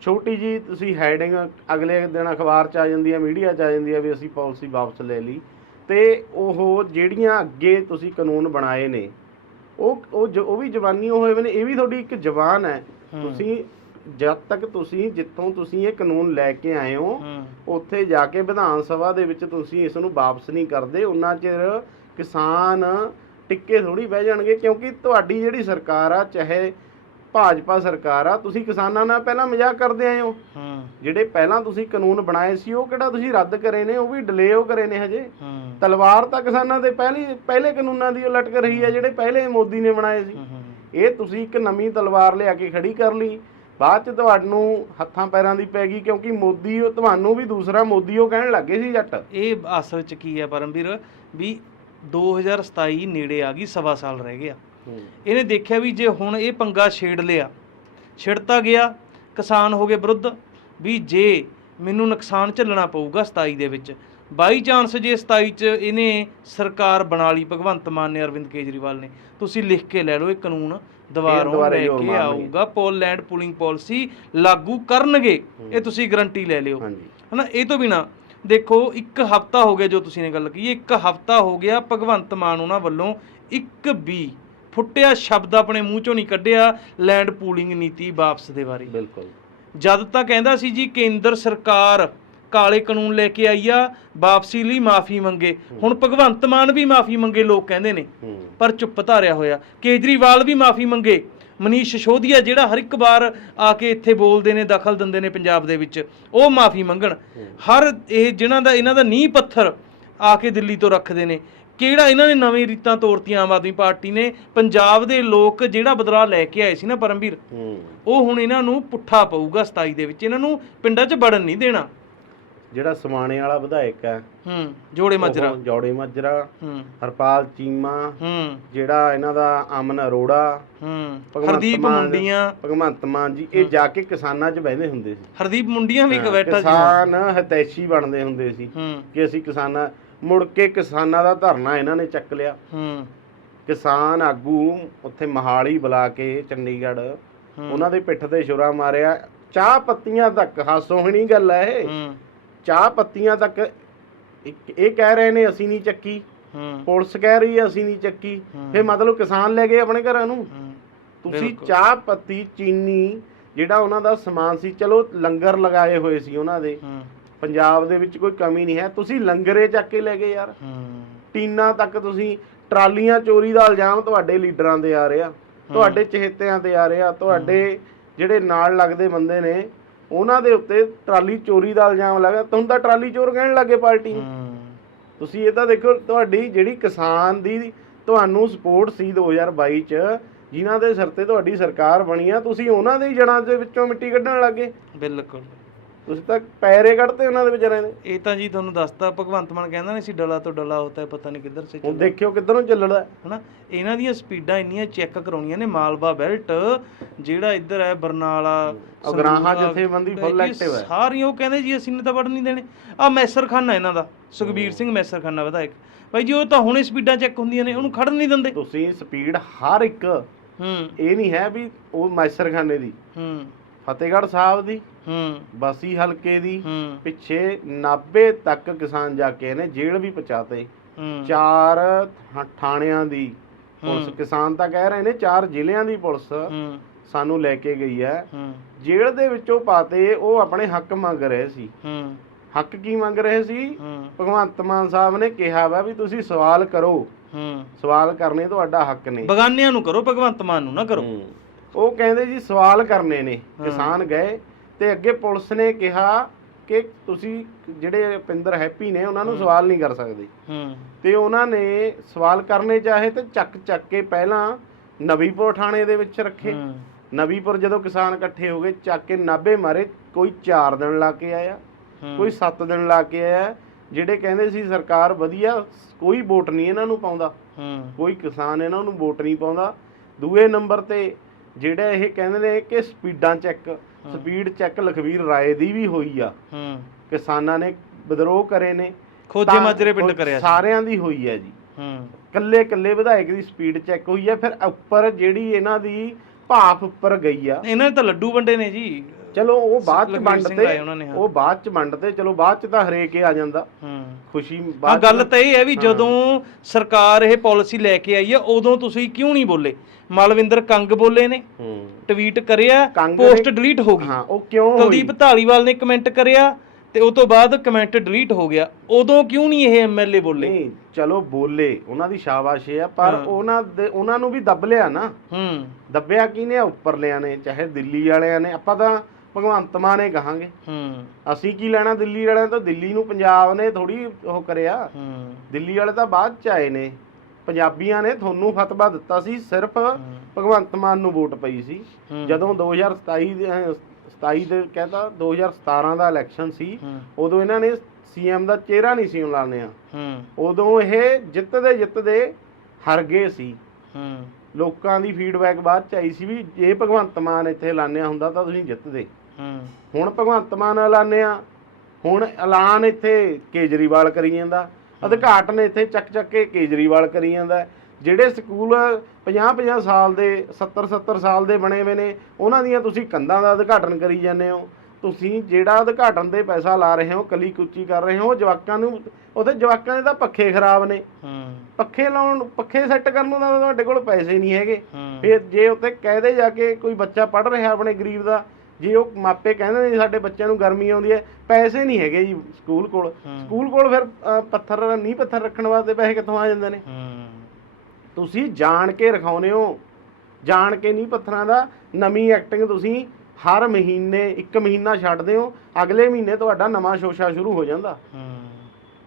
ਛੋਟੀ ਜੀ ਤੁਸੀਂ ਹੈਡਿੰਗ ਅਗਲੇ ਦਿਨ ਅਖਬਾਰ 'ਚ ਆ ਜਾਂਦੀ ਹੈ ਮੀਡੀਆ 'ਚ ਆ ਜਾਂਦੀ ਹੈ ਵੀ ਅਸੀਂ ਪਾਲਿਸੀ ਵਾਪਸ ਲੈ ਲਈ। ਤੇ ਉਹ ਜਿਹੜੀਆਂ ਅੱਗੇ ਤੁਸੀਂ ਕਾਨੂੰਨ ਬਣਾਏ ਨੇ ਉਹ ਉਹ ਜ- ਉਹ ਵੀ ਜਵਾਨੀ ਹੋਏ ਹੋਏ ਨੇ ਇਹ ਵੀ ਤੁਹਾਡੀ ਇੱਕ ਜਵਾਨ ਹੈ। ਤੁਸੀਂ ਜਦ ਤੱਕ ਤੁਸੀਂ ਜਿੱਥੋਂ ਤੁਸੀਂ ਇਹ ਕਾਨੂੰਨ ਲੈ ਕੇ ਆਏ ਹੋ ਹੂੰ। ਉੱਥੇ ਜਾ ਕੇ ਵਿਧਾਨ ਸਭਾ ਦੇ ਵਿੱਚ ਤੁਸੀਂ ਇਸ ਨੂੰ ਵਾਪਸ ਨਹੀਂ ਕਰਦੇ ਉਹਨਾਂ ਚਿਰ ਕਿਸਾਨ ਟਿੱਕੇ ਥੋੜੀ ਬਹਿ ਜਾਣਗੇ ਕਿਉਂਕਿ ਤੁਹਾਡੀ ਜਿਹੜੀ ਸਰਕਾਰ ਆ ਚਾਹੇ ਭਾਜਪਾ ਸਰਕਾਰ ਆ ਤੁਸੀਂ ਕਿਸਾਨਾਂ ਨਾਲ ਪਹਿਲਾਂ ਮਜ਼ਾਕ ਕਰਦੇ ਆਏ ਹੋ। ਹੂੰ। ਜਿਹੜੇ ਪਹਿਲਾਂ ਤੁਸੀਂ ਕਾਨੂੰਨ ਬਣਾਏ ਸੀ ਉਹ ਕਿਹੜਾ ਤੁਸੀਂ ਰੱਦ ਕਰੇ ਨੇ ਉਹ ਵੀ ਡਿਲੇ ਉਹ ਕਰੇ ਨੇ ਹਜੇ। ਹੂੰ। ਤਲਵਾਰ ਤਾਂ ਕਿਸਾਨਾਂ ਦੇ ਪਹਿਲੀ ਪਹਿਲੇ ਕਾਨੂੰਨਾਂ ਦੀ ਉਹ ਲਟਕ ਰਹੀ ਹੈ ਜਿਹੜੇ ਪਹਿਲੇ ਮੋਦੀ ਨੇ ਬਣਾਏ ਸੀ। ਹੂੰ, ਹੂੰ। ਇਹ ਤੁਸੀਂ ਇੱਕ ਨਵੀਂ ਤਲਵਾਰ ਲਿਆ ਕੇ ਖੜੀ ਕਰ ਲਈ। ਬਾਅਦ ਚ ਤੁਹਾਨੂੰ ਹੱਥਾਂ ਪੈਰਾਂ ਦੀ ਪੈ ਗਈ ਕਿਉਂਕਿ ਮੋਦੀ ਉਹ ਤੁਹਾਨੂੰ ਵੀ ਦੂਸਰਾ ਮੋਦੀ ਉਹ ਕਹਿਣ ਲੱਗੇ ਸੀ ਜੱਟ। ਇਹ ਅਸਲ ਚ ਕੀ ਹੈ ਪਰਮਵੀਰ ਵੀ 2027 ਨੇੜੇ ਆ ਗਈ ਸਵਾ ਸਾਲ ਰਹਿ ਗਿਆ। ਇਹਨੇ ਦੇਖਿਆ ਵੀ ਜੇ ਹੁਣ ਇਹ ਪੰਗਾ ਛੇੜ ਲਿਆ ਛਿੜਤਾ ਗਿਆ ਕਿਸਾਨ ਹੋ ਗਏ ਵਿਰੁੱਧ ਵੀ ਜੇ ਮੈਨੂੰ ਨੁਕਸਾਨ ਝੱਲਣਾ ਪਊਗਾ 27 ਦੇ ਵਿੱਚ ਬਾਈ ਚਾਂਸ ਜੇ 27 ਚ ਇਹਨੇ ਸਰਕਾਰ ਬਣਾ ਲਈ ਭਗਵੰਤ ਮਾਨ ਨੇ ਅਰਵਿੰਦ ਕੇਜਰੀਵਾਲ ਨੇ ਤੁਸੀਂ ਲਿਖ ਕੇ ਲੈ ਲਓ ਇਹ ਕਾਨੂੰਨ ਦੁਬਾਰਾ ਲੈ ਕੇ। ਆਊਗਾ ਪੋਲੈਂਡ ਪੂਲਿੰਗ ਪਾਲਿਸੀ ਲਾਗੂ ਕਰਨਗੇ। ਇਹ ਤੁਸੀਂ ਗਰੰਟੀ ਲੈ ਲਿਓ ਹਨਾ ਇਹ ਤੋਂ ਬਿਨਾ ਦੇਖੋ ਇੱਕ ਹਫਤਾ ਹੋ ਗਿਆ ਜੋ ਤੁਸੀਂ ਨੇ ਗੱਲ ਕੀਤੀ ਇੱਕ ਹਫਤਾ ਹੋ ਗਿਆ ਭਗਵੰਤ ਮਾਨ ਉਹਨਾਂ ਵੱਲੋਂ ਇੱਕ ਵੀ ਫੁੱਟਿਆ ਸ਼ਬਦ ਆਪਣੇ ਮੂੰਹ ਚੋਂ ਨਹੀਂ ਕੱਢਿਆ ਲੈਂਡ ਪੂਲਿੰਗ ਨੀਤੀ ਵਾਪਸ ਦੇ ਬਾਰੇ। ਬਿਲਕੁਲ। ਜਦ ਤਾਂ ਕਹਿੰਦਾ ਸੀ ਜੀ ਕੇਂਦਰ ਸਰਕਾਰ ਕਾਲੇ ਕਾਨੂੰਨ ਲੈ ਕੇ ਆਈ ਆ ਵਾਪਸੀ ਲਈ ਮਾਫੀ ਮੰਗੇ। ਹੁਣ ਭਗਵੰਤ ਮਾਨ ਵੀ ਮਾਫੀ ਮੰਗੇ ਲੋਕ ਕਹਿੰਦੇ ਨੇ। ਪਰ ਚੁੱਪ ਧਾਰਿਆ ਹੋਇਆ। ਕੇਜਰੀਵਾਲ ਵੀ ਮਾਫੀ ਮੰਗੇ। ਮਨੀਸ਼ ਸਿਸੋਦੀਆ ਜਿਹੜਾ ਹਰ ਇੱਕ ਵਾਰ ਆ ਕੇ ਇੱਥੇ ਬੋਲਦੇ ਨੇ ਦਖਲ ਦਿੰਦੇ ਨੇ ਪੰਜਾਬ ਦੇ ਵਿੱਚ ਉਹ ਮਾਫੀ ਮੰਗਣ। ਹਰ ਇਹ ਜਿਨ੍ਹਾਂ ਦਾ ਇਹਨਾਂ ਦਾ ਨੀਂਹ ਪੱਥਰ ਆ ਕੇ ਦਿੱਲੀ ਤੋਂ ਰੱਖਦੇ ਨੇ। ਕਿਹੜਾ ਇਹਨਾਂ ਨੇ ਨਵੀਂ ਰੀਤਾਂ ਤੋਰਤੀਆਂ ਆਮ ਆਦਮੀ ਪਾਰਟੀ ਨੇ? ਪੰਜਾਬ ਦੇ ਲੋਕ ਜਿਹੜਾ ਬਦਲਾਅ ਲੈ ਕੇ ਆਏ ਸੀ ਨਾ ਪਰਮਵੀਰ ਉਹ ਹੁਣ ਇਹਨਾਂ ਨੂੰ ਪੁੱਠਾ ਪਊਗਾ 27 ਦੇ ਵਿੱਚ। ਇਹਨਾਂ ਨੂੰ ਪਿੰਡਾਂ 'ਚ ਵੜਨ ਨਹੀਂ ਦੇਣਾ। ਜਿਹੜਾ ਸਮਾਣੇ ਵਾਲਾ ਵਿਧਾਇਕ ਹੈ ਹੂੰ ਜੋੜੇ ਮਾਜਰਾ। ਜੌੜੇ ਮਾਜਰਾ ਹੂੰ। ਹਰਪਾਲ ਚੀਮਾ ਹੂੰ। ਜਿਹੜਾ ਇਹਨਾਂ ਦਾ ਅਮਨ ਅਰੋੜਾ ਹੂੰ। ਹਰਦੀਪ। ਮੁੰਡੀਆਂ। ਭਗਵੰਤ ਮਾਨ ਜੀ ਇਹ ਜਾ ਕੇ ਕਿਸਾਨਾਂ 'ਚ ਬਹਿੰਦੇ ਹੁੰਦੇ ਸੀ। ਹਰਦੀਪ ਮੁੰਡੀਆਂ ਵੀ ਬੈਠਾ ਸੀ ਕਿਸਾਨ ਹਤੈਸ਼ੀ ਬਣਦੇ ਹੁੰਦੇ ਸੀ ਕਿ ਅਸੀਂ ਕਿਸਾਨਾਂ ਮੁੜ ਕੇ ਕਿਸਾਨਾਂ ਦਾ ਧਰਨਾ ਇਹਨਾਂ ਨੇ ਚੱਕ ਲਿਆ। ਹੂੰ। ਕਿਸਾਨ ਆਗੂ ਉੱਥੇ ਮਹਾਲੀ ਬੁਲਾ ਕੇ ਚੰਡੀਗੜ੍ਹ ਉਹਨਾਂ ਦੇ ਪਿੱਠ ਤੇ ਛੁਰਾ ਮਾਰਿਆ। ਚਾਹ ਪੱਤੀਆਂ ਤੱਕ ਹਾਸੋਹਣੀ ਗੱਲ ਹੈ ਇਹ। ਹੂੰ। ਚਾਹ ਪੱਤੀਆਂ ਤੱਕ ਇਹ ਕਹਿ ਰਹੇ ਨੇ ਅਸੀਂ ਨਹੀਂ ਚੱਕੀ। ਹੂੰ। ਪੁਲਿਸ ਕਹਿ ਰਹੀ ਹੈ ਅਸੀਂ ਨਹੀਂ ਚੱਕੀ। ਫੇ ਮਤਲਬ ਕਿਸਾਨ ਲੈ ਗਏ ਆਪਣੇ ਘਰਾਂ ਨੂੰ। ਤੁਸੀਂ। ਚਾਹ ਪੱਤੀ ਚੀਨੀ ਜਿਹੜਾ ਉਹਨਾਂ ਦਾ ਸਮਾਨ ਸੀ ਚਲੋ ਲੰਗਰ ਲਗਾਏ ਹੋਏ ਸੀ ਉਹਨਾਂ ਦੇ। ਪੰਜਾਬ ਦੇ ਵਿੱਚ ਕੋਈ ਕਮੀ ਨਹੀਂ ਹੈ। ਤੁਸੀਂ ਲੰਗਰੇ ਚੱਕ ਕੇ ਲੈ ਗਏ ਯਾਰ। ਹੂੰ। ਟੀਨਾ ਤੱਕ ਤੁਸੀਂ ਟਰਾਲੀਆਂ ਚੋਰੀ ਦਾ ਇਲਜ਼ਾਮ ਤੁਹਾਡੇ ਲੀਡਰਾਂ ਦੇ ਆ ਰਿਹਾ। ਤੁਹਾਡੇ ਚਹੇਤਿਆਂ ਤੇ ਆ ਰਿਹਾ। ਤੁਹਾਡੇ ਜਿਹੜੇ ਨਾਲ ਲੱਗਦੇ ਬੰਦੇ ਨੇ ਉਹਨਾਂ ਦੇ ਉੱਤੇ ਟਰਾਲੀ ਚੋਰੀ ਦਾ ਇਲਜ਼ਾਮ ਲੱਗਾ। ਤੁਹਾਨੂੰ ਤਾਂ ਟਰਾਲੀ ਚੋਰ ਕਹਿਣ ਲੱਗੇ ਪਾਰਟੀ। ਨੂੰ ਹੂੰ। ਤੁਸੀਂ ਇਹ ਤਾਂ ਦੇਖੋ ਤੁਹਾਡੀ ਜਿਹੜੀ ਕਿਸਾਨ ਦੀ ਤੁਹਾਨੂੰ ਸਪੋਰਟ ਸੀ 2022 ਚ ਜਿਨ੍ਹਾਂ ਦੇ ਸਿਰ ਤੇ ਤੁਹਾਡੀ ਸਰਕਾਰ ਬਣੀ ਆ ਤੁਸੀਂ ਉਹਨਾਂ ਦੇ ਜੜਾਂ ਦੇ ਵਿੱਚੋਂ ਮਿੱਟੀ ਕੱਢਣ ਲੱਗੇ ਬਿਲਕੁਲ। ਤੁਸੀਂ ਤਾਂ ਪੈਰੇ ਕੱਢਤੇ ਉਹਨਾਂ ਦੇ ਵਿਚਾਰਿਆਂ ਦੇ। ਇਹ ਤਾਂ ਜੀ ਤੁਹਾਨੂੰ ਦੱਸਤਾ ਭਗਵੰਤ ਮਾਨ ਕਹਿੰਦਾ ਨਹੀਂ ਸੀ ਡਲਾ ਤੋਂ ਡਲਾ ਹੁੰਦਾ ਹੈ ਪਤਾ ਨਹੀਂ ਕਿੱਧਰ ਸੇ ਹੁਣ ਚੱਲਦਾ ਦੇਖਿਓ ਕਿੱਧਰੋਂ ਚੱਲਦਾ ਹਨਾ? ਇਹਨਾਂ ਦੀਆਂ ਸਪੀਡਾਂ ਇੰਨੀਆਂ ਚੈੱਕ ਕਰਾਉਣੀਆਂ ਨੇ ਮਾਲਵਾ ਬੈਲਟ ਜਿਹੜਾ ਇੱਧਰ ਹੈ ਬਰਨਾਲਾ ਅਗਰਾਹਾਂ ਸੰਗਰੂਰ, ਜਥੇਬੰਦੀ ਇਹ full active ਹੈ। ਸਾਰੀਆਂ ਉਹ ਕਹਿੰਦੇ ਜੀ ਅਸੀਂ ਨੇ ਤਾਂ ਵੜ ਨਹੀਂ ਦੇਣੇ। ਆ ਮੈਸਰਖਾਨਾ ਇਹਨਾਂ ਦਾ ਸੁਖਬੀਰ ਸਿੰਘ ਮੈਸਰਖਾਨਾ ਵਿਧਾਇਕ ਭਾਈ ਜੀ ਉਹ ਤਾਂ ਹੁਣੇ ਸਪੀਡਾਂ ਚੈੱਕ ਹੁੰਦੀਆਂ ਨੇ ਉਹਨੂੰ ਖੜਨ ਨਹੀਂ ਦਿੰਦੇ। ਤੁਸੀਂ ਸਪੀਡ ਹਰ ਇੱਕ ਹੂੰ। ਇਹ ਨਹੀਂ ਹੈ ਵੀ ਉਹ ਮੈਸਰਖਾਨੇ ਦੀ। ਹੂੰ। ਫਤਿਹਗੜ੍ਹ ਸਾਹਿਬ ਦੀ ਹੂੰ। ਬਾਸੀ ਹਲਕੇ ਦੀ ਹੂੰ। ਪਿੱਛੇ 90 ਤੱਕ ਕਿਸਾਨ ਜਾ ਕੇ ਨੇ ਜੇਲ੍ਹ ਵੀ ਪਹੁੰਚਾਤੇ। ਹੂੰ। ਚਾਰ ਥਾ- ਥਾਣਿਆਂ ਦੀ ਪੁਲਿਸ ਹੂੰ। ਕਿਸਾਨ ਤਾਂ ਕਹਿ ਰਹੇ ਨੇ ਚਾਰ ਜ਼ਿਲ੍ਹਿਆਂ ਦੀ ਪੁਲਿਸ ਹੂੰ। ਸਾਨੂੰ ਲੈ ਕੇ ਗਈ ਹੈ। ਹੂੰ। ਜੇਲ੍ਹ ਦੇ ਵਿੱਚੋਂ ਪਾਤੇ ਉਹ ਆਪਣੇ ਹੱਕ ਮੰਗ ਰਹੇ ਸੀ। ਹੂੰ। ਹੱਕ ਕੀ ਮੰਗ ਰਹੇ ਸੀ? ਹੂੰ। ਭਗਵੰਤ ਮਾਨ ਸਾਹਿਬ ਨੇ ਕਿਹਾ ਵਾ ਵੀ ਤੁਸੀਂ ਸਵਾਲ ਕਰੋ। ਹੂੰ। ਸਵਾਲ ਕਰਨੇ ਤੁਹਾਡਾ ਹੱਕ ਨੇ। ਬਗਾਨਿਆਂ ਨੂੰ ਕਰੋ ਭਗਵੰਤ ਮਾਨ ਨੂੰ ਨਾ ਕਰੋ। ਹੂੰ। ਉਹ ਕਹਿੰਦੇ ਜੀ ਸਵਾਲ ਕਰਨੇ ਨੇ। ਕਿਸਾਨ ਗਏ ਤੇ ਅੱਗੇ ਪੁਲਿਸ ਨੇ ਕਿਹਾ ਕਿ ਤੁਸੀਂ ਜਿਹੜੇ ਰੁਪਿੰਦਰ ਹੈਪੀ ਨੇ ਉਹਨਾਂ ਨੂੰ। ਸਵਾਲ ਨਹੀਂ ਕਰ ਸਕਦੇ। ਹੂੰ। ਤੇ ਉਹਨਾਂ ਨੇ ਸਵਾਲ ਕਰਨੇ ਚਾਹੇ ਤੇ ਚੱਕ ਚੱਕ ਕੇ ਪਹਿਲਾਂ ਨਵੀਪੁਰ ਥਾਣੇ ਦੇ ਵਿੱਚ ਰੱਖੇ। ਨਵੀਪੁਰ ਜਦੋਂ ਕਿਸਾਨ ਇਕੱਠੇ ਹੋ ਗਏ ਚੱਕ ਕੇ ਨਾਭੇ ਮਾਰੇ ਕੋਈ 4 ਦਿਨ ਲਾ ਕੇ ਆਇਆ। ਕੋਈ 7 ਦਿਨ ਲਾ ਕੇ ਆਇਆ ਜਿਹੜੇ ਕਹਿੰਦੇ ਸੀ ਸਰਕਾਰ ਵਧੀਆ ਕੋਈ ਵੋਟ ਨਹੀਂ ਇਹਨਾਂ ਨੂੰ ਪਾਉਂਦਾ। ਕੋਈ ਕਿਸਾਨ ਇਹਨਾਂ ਨੂੰ ਵੋਟ ਨਹੀਂ ਪਾਉਂਦਾ। ਦੂਏ ਨੰਬਰ ਤੇ ਜਿਹੜਾ ਇਹ ਕਹਿੰਦੇ ਨੇ ਕਿ ਸਪੀਡਾਂ check speed check Lakhvir Rai ਦੀ ਵੀ ਹੋਈ ਆ। ਹੂੰ। ਕਿਸਾਨਾਂ ਨੇ ਵਿਦਰੋਹ ਕਰੇ ਨੇ ਖੋਜੇ ਮਾਜਰੇ ਪਿੰਡ ਕਰਿਆ ਸਾਰਿਆਂ ਦੀ ਹੋਈ ਹੈ ਜੀ। ਹੂੰ। ਕੱਲੇ ਕੱਲੇ ਵਿਧਾਇਕ ਦੀ ਸਪੀਡ ਚੈੱਕ ਹੋਈ ਹੈ ਫਿਰ ਉੱਪਰ ਜਿਹੜੀ ਇਹਨਾਂ ਦੀ ਭਾਫ ਉੱਪਰ ਗਈ ਆ। ਇਹਨਾਂ ਨੇ ਤਾਂ ਲੱਡੂ ਵੰਡੇ ਨੇ ਜੀ। ਚਲੋ ਉਹ ਬਾਅਦ ਚ ਲਖਵੀਰ ਵੰਡ ਸਿੰਘ ਆਏ ਤੇ ਉਹਨਾਂ ਨੇ, ਹਾਂ। ਉਹ ਬਾਅਦ ਚ ਵੰਡ ਤੇ ਚਲੋ ਬਾਅਦ ਚ ਤਾਂ ਹਰੇਕ ਹੀ ਆ ਜਾਂਦਾ। ਹੂੰ। ਖੁਸ਼ੀ ਆ ਬਾਅਦ ਗੱਲ ਤਾਂ ਇਹ ਹੈ ਵੀ। ਜਦੋਂ ਸਰਕਾਰ ਇਹ ਪਾਲਿਸੀ ਲੈ ਕੇ ਆਈ ਹੈ ਉਦੋਂ ਤੁਸੀਂ ਕਿਉਂ ਨਹੀਂ ਬੋਲੇ? ਮਾਲਵਿੰਦਰ ਕੰਗ ਬੋਲੇ ਨੇ। ਹੂੰ। ਟਵੀਟ ਕਰਿਆ ਕੰਗ ਨੇ- ਪੋਸਟ ਡਿਲੀਟ ਹੋ ਗਈ। ਹਾਂ ਉਹ ਕਿਉਂ ਹੋਈ? ਕੁਲਦੀਪ ਢਾਲੀਵਾਲ ਨੇ ਕਮੈਂਟ ਕਰਿਆ ਤੇ ਉਸ ਤੋਂ ਬਾਅਦ ਕਮੈਂਟ ਡਿਲੀਟ ਹੋ ਗਿਆ। ਉਦੋਂ ਕਿਉਂ ਨਹੀਂ ਇਹ ਐਮਐਲਏ ਬੋਲੇ? ਨਹੀਂ ਚਲੋ ਬੋਲੇ। ਉਹਨਾਂ ਦੀ ਸ਼ਾਬਾਸ਼ ਹੈ ਪਰ ਹਾਂ। ਉਹਨਾਂ ਦੇ ਉਹਨਾਂ ਨੂੰ ਵੀ ਦੱਬ ਲਿਆ ਨਾ। ਹੂੰ। ਦੱਬਿਆ ਕਿਹਨੇ ਆ? ਉੱਪਰਲਿਆਂ ਨੇ ਚਾਹੇ ਦਿੱਲੀ ਵਾਲਿਆਂ ਨੇ। ਆਪਾਂ ਤਾਂ ਭਗਵੰਤ ਮਾਨ ਨੇ ਕਹਾਂਗੇ। ਹੂੰ। ਅਸੀਂ ਕੀ ਲੈਣਾ ਦਿੱਲੀ ਵਾਲਿਆਂ ਤੋਂ? ਦਿੱਲੀ ਨੂੰ ਪੰਜਾਬ ਨੇ ਥੋੜੀ ਉਹ ਕਰਿਆ। ਹੂੰ। ਦਿੱਲੀ ਵਾਲੇ ਤਾਂ ਬਾਅਦ ਚ ਆਏ ਨੇ। ਪੰਜਾਬੀਆਂ ਨੇ ਤੁਹਾਨੂੰ ਫਤਵਾ ਦਿੱਤਾ ਸੀ ਸਿਰਫ ਭਗਵੰਤ ਮਾਨ ਨੂੰ ਵੋਟ ਪਈ ਸੀ। ਜਦੋਂ 2027 ਦੇ ਅਹ, 27 ਦੇ ਕਹਿੰਦਾ 2017 ਦਾ ਇਲੈਕਸ਼ਨ ਸੀ ਉਦੋਂ ਇਹਨਾਂ ਨੇ ਸੀਐਮ ਦਾ ਚਿਹਰਾ ਨਹੀਂ ਸੀ ਲਾਣਿਆ ਉਦੋਂ ਇਹ ਜਿੱਤਦੇ ਜਿੱਤਦੇ ਹਾਰ ਗਏ ਸੀ। ਲੋਕਾਂ ਦੀ ਫੀਡਬੈਕ ਬਾਅਦ ਚ ਆਈ ਸੀ ਵੀ ਜੇ ਭਗਵੰਤ ਮਾਨ ਇੱਥੇ ਐਲਾਨਿਆ ਹੁੰਦਾ ਤਾਂ ਤੁਸੀਂ ਜਿੱਤਦੇ। ਹੁਣ ਭਗਵੰਤ ਮਾਨ ਐਲਾਨਿਆ ਹੁਣ ਐਲਾਨ ਇੱਥੇ ਕੇਜਰੀਵਾਲ ਕਰੀ ਜਾਂਦਾ। ਅਧਿਕਾਟ ਨੇ ਇੱਥੇ ਚੱਕ ਚੱਕ ਕੇ ਕੇਜਰੀਵਾਲ ਕਰੀ ਜਾਂਦਾ। ਜਿਹੜੇ ਸਕੂਲ 50 50 ਸਾਲ ਦੇ 70 70 ਸਾਲ ਦੇ ਬਣੇ ਹੋਏ ਨੇ ਉਹਨਾਂ ਦੀਆਂ ਤੁਸੀਂ ਕੰਧਾਂ ਦਾ ਉਦਘਾਟਨ ਕਰੀ ਜਾਂਦੇ ਹੋ। ਤੁਸੀਂ ਜਿਹੜਾ ਉਦਘਾਟਨ ਤੇ ਪੈਸਾ ਲਾ ਰਹੇ ਹੋ ਕਲੀ ਕੁਚੀ ਕਰ ਰਹੇ ਹੋ ਜਵਾਕਾਂ ਨੂੰ ਉਹਦੇ ਜਵਾਕਾਂ ਦੇ ਤਾਂ ਪੱਖੇ ਖਰਾਬ ਨੇ। ਹੂੰ ਪੱਖੇ ਲਾਉਣ ਪੱਖੇ ਸੈੱਟ ਕਰਨ ਨੂੰ ਤਾਂ ਤੁਹਾਡੇ ਕੋਲ ਪੈਸੇ ਨਹੀਂ ਹੈਗੇ। ਫਿਰ ਜੇ ਉੱਤੇ ਕਹਦੇ ਜਾ ਕੇ ਕੋਈ ਬੱਚਾ ਪੜ ਰਿਹਾ ਆਪਣੇ ਗਰੀਬ ਦਾ ਜੇ ਉਹ ਮਾਪੇ ਕਹਿੰਦੇ ਨੇ ਸਾਡੇ ਬੱਚਿਆਂ ਨੂੰ ਗਰਮੀ ਆਉਂਦੀ ਹੈ ਪੈਸੇ ਨਹੀਂ ਹੈਗੇ ਜੀ ਸਕੂਲ ਕੋਲ। ਸਕੂਲ ਕੋਲ ਫਿਰ ਪੱਥਰ ਨਹੀਂ ਪੱਥਰ ਰੱਖਣ ਵਾਸਤੇ ਪੈਸੇ ਕਿੱਥੋਂ ਆ ਜਾਂਦੇ ਨੇ? ਤੁਸੀਂ ਜਾਣ ਕੇ ਰਖਾਉਨੇ ਹੋ। ਜਾਣ ਕੇ ਨਹੀਂ ਪੱਥਰਾਂ ਦਾ ਨਵੀਂ ਐਕਟਿੰਗ ਤੁਸੀਂ ਹਰ ਮਹੀਨੇ ਇੱਕ ਮਹੀਨਾ ਛੱਡਦੇ ਹੋ। ਅਗਲੇ ਮਹੀਨੇ ਤੁਹਾਡਾ ਨਵਾਂ ਸ਼ੋਸ਼ਾ ਸ਼ੁਰੂ ਹੋ ਜਾਂਦਾ।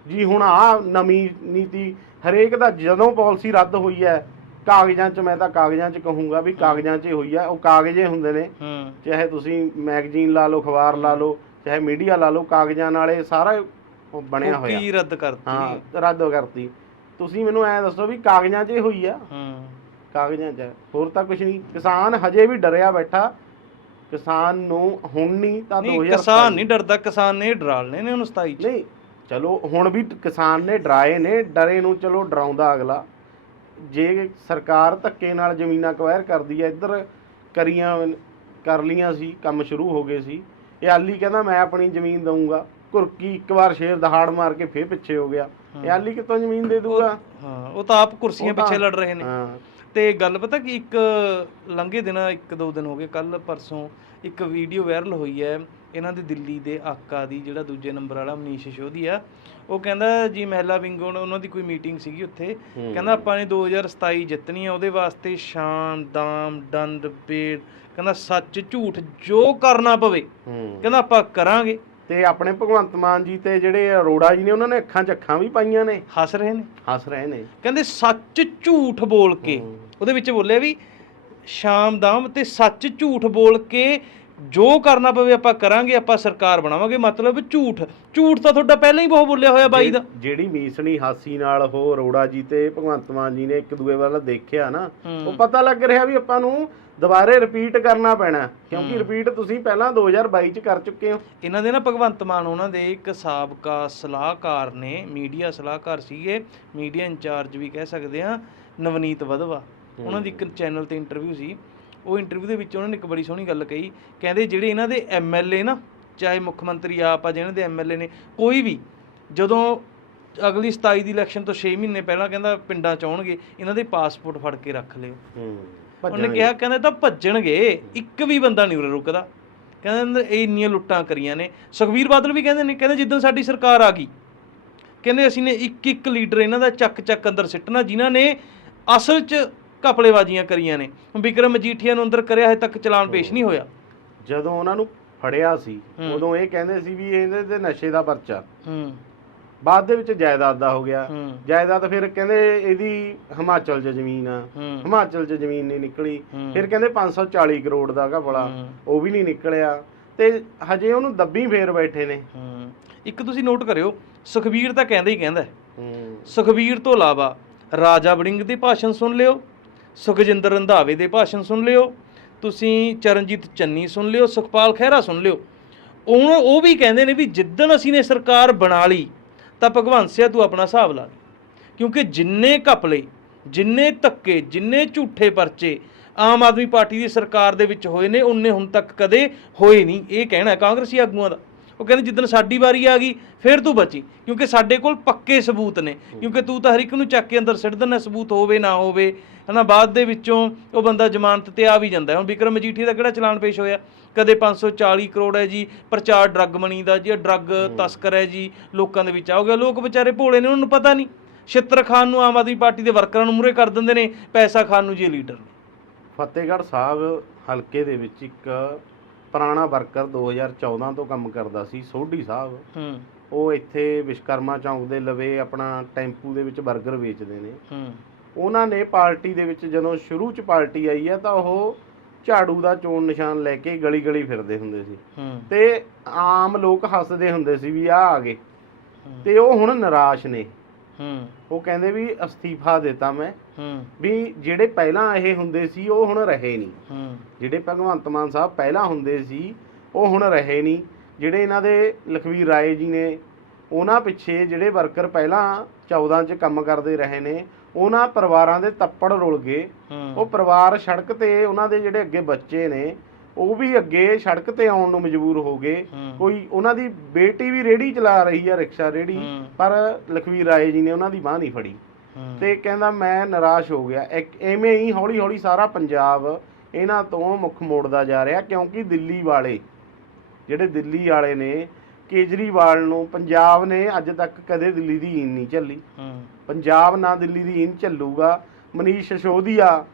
ਜੀ ਹੁਣ ਆ ਨਵੀਂ ਨੀਤੀ ਹਰੇਕ ਦਾ ਜਦੋਂ ਪਾਲਿਸੀ ਰੱਦ ਹੋਈ ਹੈ ਕਾਗਜ਼ਾਂ 'ਚ ਮੈਂ ਤਾਂ ਕਾਗਜ਼ਾਂ 'ਚ ਕਹੂੰਗਾ ਵੀ ਕਾਗਜ਼ਾਂ 'ਚ ਹੀ ਹੋਈ ਹੈ ਉਹ ਕਾਗਜ਼ੇ ਹੁੰਦੇ ਨੇ। ਹੂੰ। ਚਾਹੇ ਤੁਸੀਂ ਮੈਗਜ਼ੀਨ ਲਾ ਲਓ ਅਖਬਾਰ ਲਾ ਲਓ ਚਾਹੇ ਮੀਡੀਆ ਲਾ ਲਓ ਕਾਗਜ਼ਾਂ ਨਾਲੇ ਸਾਰਾ ਉਹ ਬਣਿਆ ਹੋਇਆ। ਕੀ ਰੱਦ ਕਰਤੀ? ਹਾਂ ਰੱਦ ਕਰਤੀ। ਤੁਸੀਂ ਮੈਨੂੰ ਐ ਦੱਸੋ ਵੀ ਕਾਗਜ਼ਾਂ 'ਚ ਹੀ ਹੋਈ ਆ। ਹੂੰ। ਕਾਗਜ਼ਾਂ 'ਚ। ਹੋਰ ਤਾਂ ਕੁਝ ਨਹੀਂ। ਕਿਸਾਨ ਹਜੇ ਵੀ ਡਰਿਆ ਬੈਠਾ। ਕਿਸਾਨ ਨੂੰ ਹੁਣ ਨਹੀਂ ਤਾਂ ਨਹੀਂ 2027 ਕਿਸਾਨ ਨਹੀਂ ਡਰਦਾ। ਕਿਸਾਨ ਨੇ ਡਰਾਲਨੇ ਨੇ 27 ਚ। ਨਹੀਂ ਚਲੋ ਹੁਣ ਵੀ ਕਿਸਾਨ ਨੇ ਡਰਾਏ ਨੇ। ਡਰੇ ਨੂੰ ਚਲੋ ਡਰਾਉਂਦਾ ਅਗਲਾ। ਜੇ ਸਰਕਾਰ ਧੱਕੇ ਨਾਲ ਜ਼ਮੀਨਾਂ ਅਕਵਾਇਰ ਕਰਦੀ ਹੈ ਇੱਧਰ ਕਰੀਆਂ ਕਰ ਲੀਆਂ ਸੀ ਕੰਮ ਸ਼ੁਰੂ ਹੋ ਗਏ ਸੀ। ਇਹ ਆਲੀ ਕਹਿੰਦਾ ਮੈਂ ਆਪਣੀ ਜ਼ਮੀਨ ਦਊਂਗਾ। ਕੁਰਕੀ ਇੱਕ ਵਾਰ ਸ਼ੇਰ ਦਹਾੜ ਮਾਰ ਕੇ ਫੇਰ ਪਿੱਛੇ ਹੋ ਗਿਆ। ਇਹ ਆਲੀ ਕਿਤੋਂ ਜ਼ਮੀਨ ਦੇ ਦੂਗਾ ਹਾਂ ਉਹ ਤਾਂ ਆਪ ਕੁਰਸੀਆਂ ਪਿੱਛੇ ਲੜ ਰਹੇ ਨੇ। ਹਾਂ। ਤੇ ਗੱਲ ਪਤਾ ਕਿ ਇੱਕ ਲੰਘੇ ਦਿਨ ਇੱਕ ਦੋ ਦਿਨ ਹੋ ਗਏ ਕੱਲ ਪਰਸੋਂ ਇੱਕ ਵੀਡੀਓ ਵਾਇਰਲ ਹੋਈ ਹੈ। ਇਹਨਾਂ ਦੇ ਦਿੱਲੀ ਦੇ ਆਕਾ ਦੀ ਜਿਹੜਾ ਦੂਜੇ ਨੰਬਰ ਵਾਲਾ ਮਨੀਸ਼ ਸ਼ੋਧੀ ਆ ਉਹ ਕਹਿੰਦਾ ਜੀ ਮਹਿਲਾ ਵਿੰਗ ਉਹਨਾਂ ਦੀ ਕੋਈ ਮੀਟਿੰਗ ਸੀਗੀ ਉੱਥੇ। ਕਹਿੰਦਾ ਆਪਾਂ ਨੇ 2027 ਜਿੱਤਣੀ ਆ ਉਹਦੇ ਵਾਸਤੇ ਸ਼ਾਨ ਦਾਮ ਦੰਡ ਪੇੜ ਕਹਿੰਦਾ ਸੱਚ ਝੂਠ ਜੋ ਕਰਨਾ ਪਵੇ ਕਹਿੰਦਾ ਆਪਾਂ ਕਰਾਂਗੇ। ਤੇ ਆਪਣੇ ਭਗਵੰਤ ਮਾਨ ਜੀ ਤੇ ਜਿਹੜੇ ਅਰੋੜਾ ਜੀ ਨੇ ਉਹਨਾਂ ਨੇ ਅੱਖਾਂ 'ਚ ਅੱਖਾਂ ਵੀ ਪਾਈਆਂ ਨੇ। ਹੱਸ ਰਹੇ ਨੇ। ਹੱਸ ਰਹੇ ਨੇ। ਕਹਿੰਦੇ ਸੱਚ ਝੂਠ ਬੋਲ ਕੇ। ਉਹਦੇ ਵਿੱਚ ਬੋਲਿਆ ਵੀ ਸ਼ਾਮ ਦਾਮ ਤੇ ਸੱਚ ਝੂਠ ਬੋਲ ਕੇ ਜੋ ਕਰਨਾ ਪਵੇ ਆਪਾਂ ਕਰਾਂਗੇ ਆਪਾਂ ਸਰਕਾਰ ਬਣਾਵਾਂਗੇ ਮਤਲਬ ਝੂਠ। ਝੂਠ ਤਾਂ ਤੁਹਾਡਾ ਪਹਿਲਾਂ ਹੀ ਬਹੁਤ ਬੋਲਿਆ ਹੋਇਆ ਬਾਈ ਦਾ। ਜਿਹੜੀ- ਮੀਸਣੀ ਹਾਸੀ ਨਾਲ ਉਹ ਅਰੋੜਾ ਜੀ ਤੇ ਭਗਵੰਤ ਮਾਨ ਜੀ ਨੇ ਇੱਕ ਦੂਏ ਵੱਲ ਦੇਖਿਆ ਨਾ। ਉਹ ਪਤਾ ਲੱਗ ਰਿਹਾ ਵੀ ਆਪਾਂ ਨੂੰ ਦੁਬਾਰੇ ਰਿਪੀਟ ਕਰਨਾ ਪੈਣਾ ਕਿਉਂਕਿ ਰਿਪੀਟ ਤੁਸੀਂ ਪਹਿਲਾਂ 2022 ਚ ਕਰ ਚੁੱਕੇ ਹੋ। ਇਹਨਾਂ ਦੇ ਨਾ ਭਗਵੰਤ ਮਾਨ ਉਹਨਾਂ ਦੇ ਇੱਕ ਸਾਬਕਾ ਸਲਾਹਕਾਰ ਨੇ ਮੀਡੀਆ ਸਲਾਹਕਾਰ ਸੀਗੇ ਮੀਡੀਆ ਇੰਚਾਰਜ ਵੀ ਕਹਿ ਸਕਦੇ ਆ ਨਵਨੀਤ ਵਧਵਾ। ਉਹਨਾਂ ਦੀ ਇੱਕ ਚੈਨਲ ਤੇ ਇੰਟਰਵਿਊ ਸੀ। ਉਹ ਇੰਟਰਵਿਊ ਦੇ ਵਿੱਚ ਉਹਨਾਂ ਨੇ ਇੱਕ ਬੜੀ ਸੋਹਣੀ ਗੱਲ ਕਹੀ ਕਹਿੰਦੇ ਜਿਹੜੇ ਇਹਨਾਂ ਦੇ ਐਮਐਲਏ ਨਾ ਚਾਹੇ ਮੁੱਖ ਮੰਤਰੀ ਆਪ ਆ ਜਿਹਨਾਂ ਦੇ ਐਮਐਲਏ ਨੇ ਕੋਈ ਵੀ ਜਦੋਂ ਅਗਲੀ 27 ਦੀ ਇਲੈਕਸ਼ਨ ਤੋਂ 6 ਮਹੀਨੇ ਪਹਿਲਾਂ ਕਹਿੰਦਾ ਪਿੰਡਾਂ ਚ ਆਉਣਗੇ ਇਹਨਾਂ ਦੇ ਪਾਸਪੋਰਟ ਫੜ ਕੇ ਰੱਖ ਲਿਓ। ਹੂੰ ਉਹਨੇ ਕਿਹਾ ਕਹਿੰਦੇ ਤਾਂ ਭੱਜਣਗੇ ਇੱਕ ਵੀ ਬੰਦਾ ਨਹੀਂ ਉਰੇ ਰੁਕਦਾ। ਕਹਿੰਦੇ ਇਹ ਇੰਨੀਆਂ ਲੁੱਟਾਂ ਕਰੀਆਂ ਨੇ। ਸੁਖਵੀਰ ਬਾਦਲ ਵੀ ਕਹਿੰਦੇ ਨੇ ਕਹਿੰਦੇ ਜਿੱਦਣ ਸਾਡੀ ਸਰਕਾਰ ਆ ਗਈ ਕਹਿੰਦੇ ਅਸੀਂ ਨੇ ਇੱਕ ਇੱਕ ਲੀਡਰ ਇਹਨਾਂ ਦਾ ਚੱਕ ਚੱਕ ਅੰਦਰ ਸਿੱਟਣਾ ਜਿਨ੍ਹਾਂ ਨੇ ਅਸਲ 'ਚ ਘਪਲੇਬਾਜ਼ੀਆਂ ਕਰੀਆਂ ਨੇ। ਵਿਕਰਮ ਮਜੀਠੀਆ ਨੂੰ ਅੰਦਰ ਕਰਿਆ ਹਜੇ ਤੱਕ ਚਲਾਨ ਪੇਸ਼ ਨਹੀਂ ਹੋਇਆ। ਜਦੋਂ ਉਹਨਾਂ ਨੂੰ ਫੜਿਆ ਸੀ ਹੂੰ। ਉਦੋਂ ਇਹ ਕਹਿੰਦੇ ਸੀ ਵੀ ਇਹਦੇ ਤੇ ਨਸ਼ੇ ਦਾ ਪਰਚਾ। ਹੂੰ। ਬਾਅਦ ਦੇ ਵਿੱਚ ਜਾਇਦਾਦ ਦਾ ਹੋ ਗਿਆ। ਹੂੰ। ਜਾਇਦਾਦ ਫਿਰ ਕਹਿੰਦੇ ਇਹਦੀ ਹਿਮਾਚਲ 'ਚ ਜ਼ਮੀਨ ਆ। ਹੂੰ। ਹਿਮਾਚਲ 'ਚ ਜ਼ਮੀਨ ਨਹੀਂ ਨਿਕਲੀ। ਹੂੰ। ਫਿਰ ਕਹਿੰਦੇ 540 ਕਰੋੜ ਦਾ ਘਪਲਾ ਹੂੰ। ਉਹ ਵੀ ਨਹੀਂ ਨਿਕਲਿਆ। ਤੇ ਹਜੇ ਉਹਨੂੰ ਦੱਬੀ ਫੇਰ ਬੈਠੇ ਨੇ। ਹੂੰ। ਇੱਕ ਤੁਸੀਂ ਨੋਟ ਕਰਿਓ ਸੁਖਵੀਰ ਤਾਂ ਕਹਿੰਦਾ ਹੀ ਕਹਿੰਦਾ ਹੈ। ਹੂੰ। ਸੁਖਵੀਰ ਤੋਂ ਇਲਾਵਾ ਰਾਜਾ ਵੜਿੰਗ ਦੇ ਭਾਸ਼ਣ ਸੁਣ ਲਿਓ ਸੁਖਜਿੰਦਰ ਰੰਧਾਵੇ ਦੇ ਭਾਸ਼ਣ ਸੁਣ ਲਿਓ। ਤੁਸੀਂ ਚਰਨਜੀਤ ਚੰਨੀ ਸੁਣ ਲਿਓ, ਸੁਖਪਾਲ ਖਹਿਰਾ ਸੁਣ ਲਿਓ। ਉਹ ਉਹ ਵੀ ਕਹਿੰਦੇ ਨੇ ਵੀ ਜਿੱਦਣ ਅਸੀਂ ਨੇ ਸਰਕਾਰ ਬਣਾ ਲਈ, ਤਾਂ ਭਗਵੰਤ ਸਿਆ ਤੂੰ ਆਪਣਾ ਹਿਸਾਬ ਲਾ ਲਈ। ਕਿਉਂਕਿ ਜਿੰਨੇ ਘਪਲੇ ਜਿੰਨੇ ਧੱਕੇ, ਜਿੰਨੇ ਝੂਠੇ ਪਰਚੇ ਆਮ ਆਦਮੀ ਪਾਰਟੀ ਦੀ ਸਰਕਾਰ ਦੇ ਵਿੱਚ ਹੋਏ ਨੇ, ਉਹਨੇ ਹੁਣ ਤੱਕ ਕਦੇ ਹੋਏ ਨਹੀਂ। ਇਹ ਕਹਿਣਾ ਕਾਂਗਰਸੀ ਆਗੂਆਂ ਦਾ। ਉਹ ਕਹਿੰਦੇ ਜਿੱਦਣ ਸਾਡੀ ਵਾਰੀ ਆ ਗਈ ਫਿਰ ਤੂੰ ਬਚੀ। ਕਿਉਂਕਿ ਸਾਡੇ ਕੋਲ ਪੱਕੇ ਸਬੂਤ ਨੇ। ਕਿਉਂਕਿ ਤੂੰ ਤਾਂ ਹਰ ਇੱਕ ਨੂੰ ਚੱਕ ਕੇ ਅੰਦਰ ਸਿੱਟ ਦਿੰਦਾ ਸਬੂਤ ਹੋਵੇ ਨਾ ਹੋਵੇ। ਹਨਾ ਬਾਅਦ ਦੇ ਵਿੱਚੋਂ ਉਹ ਬੰਦਾ ਜ਼ਮਾਨਤ ਤੇ ਆ ਵੀ ਜਾਂਦਾ। ਹੁਣ ਵਿਕਰਮ ਮਜੀਠੀ ਦਾ ਕਿਹੜਾ ਚਲਾਨ ਪੇਸ਼ ਹੋਇਆ? ਕਦੇ 540 ਕਰੋੜ ਹੈ ਜੀ ਪ੍ਰਚਾਰ ਡਰੱਗ ਮਨੀ ਦਾ ਜੀ ਡਰੱਗ ਤਸਕਰ ਹੈ ਜੀ ਲੋਕਾਂ ਦੇ ਵਿੱਚ ਆ ਗਿਆ। ਲੋਕ ਵਿਚਾਰੇ ਭੋਲੇ ਨੇ ਉਹਨਾਂ ਨੂੰ ਪਤਾ ਨਹੀਂ। ਛਿੱਤਰ ਖਾਨ ਨੂੰ ਆਮ ਆਦਮੀ ਪਾਰਟੀ ਦੇ ਵਰਕਰਾਂ ਨੂੰ ਮੂਰੇ ਕਰ ਦਿੰਦੇ ਨੇ ਪੈਸਾ ਖਾਨ ਨੂੰ ਜੀ ਲੀਡਰ ਫਤਿਹਗੜ੍ਹ ਸਾਹਿਬ ਹਲਕੇ ਦੇ ਵਿੱਚ ਇੱਕ ਪੁਰਾਣਾ ਵਰਕਰ 2014 ਤੋਂ ਕੰਮ ਕਰਦਾ ਸੀ ਸੋਢੀ ਸਾਹਿਬ। ਹੂੰ। ਉਹ ਇੱਥੇ ਵਿਸ਼ਕਰਮਾ ਚੌਂਕ ਦੇ ਲਵੇ ਆਪਣਾ ਟੈਂਪੂ ਦੇ ਵਿੱਚ 버ਗਰ ਵੇਚਦੇ ਨੇ। ਹੂੰ। ਉਹਨਾਂ ਨੇ ਪਾਰਟੀ ਦੇ ਵਿੱਚ ਜਦੋਂ ਸ਼ੁਰੂ ਚ ਪਾਰਟੀ ਆਈ ਹੈ ਤਾਂ ਉਹ ਝਾੜੂ ਦਾ ਚੋਣ ਨਿਸ਼ਾਨ ਲੈ ਕੇ ਗਲੀ ਗਲੀ ਫਿਰਦੇ ਹੁੰਦੇ ਸੀ। ਤੇ ਆਮ ਲੋਕ ਹੱਸਦੇ ਹੁੰਦੇ ਸੀ ਵੀ ਆਹ ਆ ਗਏ। ਤੇ ਉਹ ਹੁਣ ਨਿਰਾਸ਼ ਨੇ। ਹੂੰ। ਉਹ ਕਹਿੰਦੇ ਵੀ ਅਸਤੀਫਾ ਦਿੱਤਾ ਮੈਂ ਹੂੰ। ਵੀ ਜਿਹੜੇ ਪਹਿਲਾਂ ਇਹ ਹੁੰਦੇ ਸੀ ਉਹ ਹੁਣ ਰਹੇ ਨਹੀਂ। ਹੂੰ। ਜਿਹੜੇ ਭਗਵੰਤ ਮਾਨ ਸਾਹਿਬ ਪਹਿਲਾਂ ਹੁੰਦੇ ਸੀ ਉਹ ਹੁਣ ਰਹੇ ਨਹੀਂ। ਜਿਹੜੇ ਇਹਨਾਂ ਦੇ ਲਖਵੀਰ ਰਾਏ ਜੀ ਨੇ ਉਹਨਾਂ ਪਿੱਛੇ ਜਿਹੜੇ ਵਰਕਰ ਪਹਿਲਾਂ 14 ਚ ਕੰਮ ਕਰਦੇ ਰਹੇ ਨੇ ਉਹਨਾਂ ਪਰਿਵਾਰਾਂ ਦੇ ਤੱਪੜ ਰੁਲ ਗਏ। ਉਹ ਪਰਿਵਾਰ ਸੜਕ ਤੇ ਉਹਨਾਂ ਦੇ ਜਿਹੜੇ ਅੱਗੇ ਬੱਚੇ ਨੇ ਉਹ ਵੀ ਅੱਗੇ ਸੜਕ ਤੇ ਆਉਣ ਨੂੰ ਮਜਬੂਰ ਹੋ ਗਏ। ਕੋਈ ਉਹਨਾਂ ਦੀ ਬੇਟੀ ਵੀ ਰੇੜੀ ਚਲਾ ਰਹੀ ਆ ਰਿਕਸ਼ਾ ਰੇੜੀ। ਪਰ ਲਖਵੀਰ ਰਾਏ ਜੀ ਨੇ ਉਹਨਾਂ ਦੀ ਬਾਹ ਨਹੀਂ ਫੜੀ। ਤੇ ਕਹਿੰਦਾ ਮੈਂ ਨਿਰਾਸ਼ ਹੋ ਗਿਆ ਇੱਕ ਐਵੇਂ ਹੀ ਹੌਲੀ ਹੌਲੀ ਸਾਰਾ ਪੰਜਾਬ ਇਹਨਾਂ ਤੋਂ ਮੁੱਖ ਮੋੜਦਾ ਜਾ ਰਿਹਾ ਕਿਉਂਕਿ ਦਿੱਲੀ ਵਾਲੇ ਜਿਹੜੇ ਦਿੱਲੀ ਵਾਲੇ ਨੇ ਕੇਜਰੀਵਾਲ ਨੂੰ ਪੰਜਾਬ ਨੇ ਅੱਜ ਤੱਕ ਕਦੇ ਦਿੱਲੀ ਦੀ ਈਨ ਨਹੀਂ ਝੱਲੀ ਪੰਜਾਬ ਨਾ ਦਿੱਲੀ ਦੀ ਈਨ ਝੱਲੂਗਾ ਮਨੀਸ਼ ਸਿਸੋਦੀਆ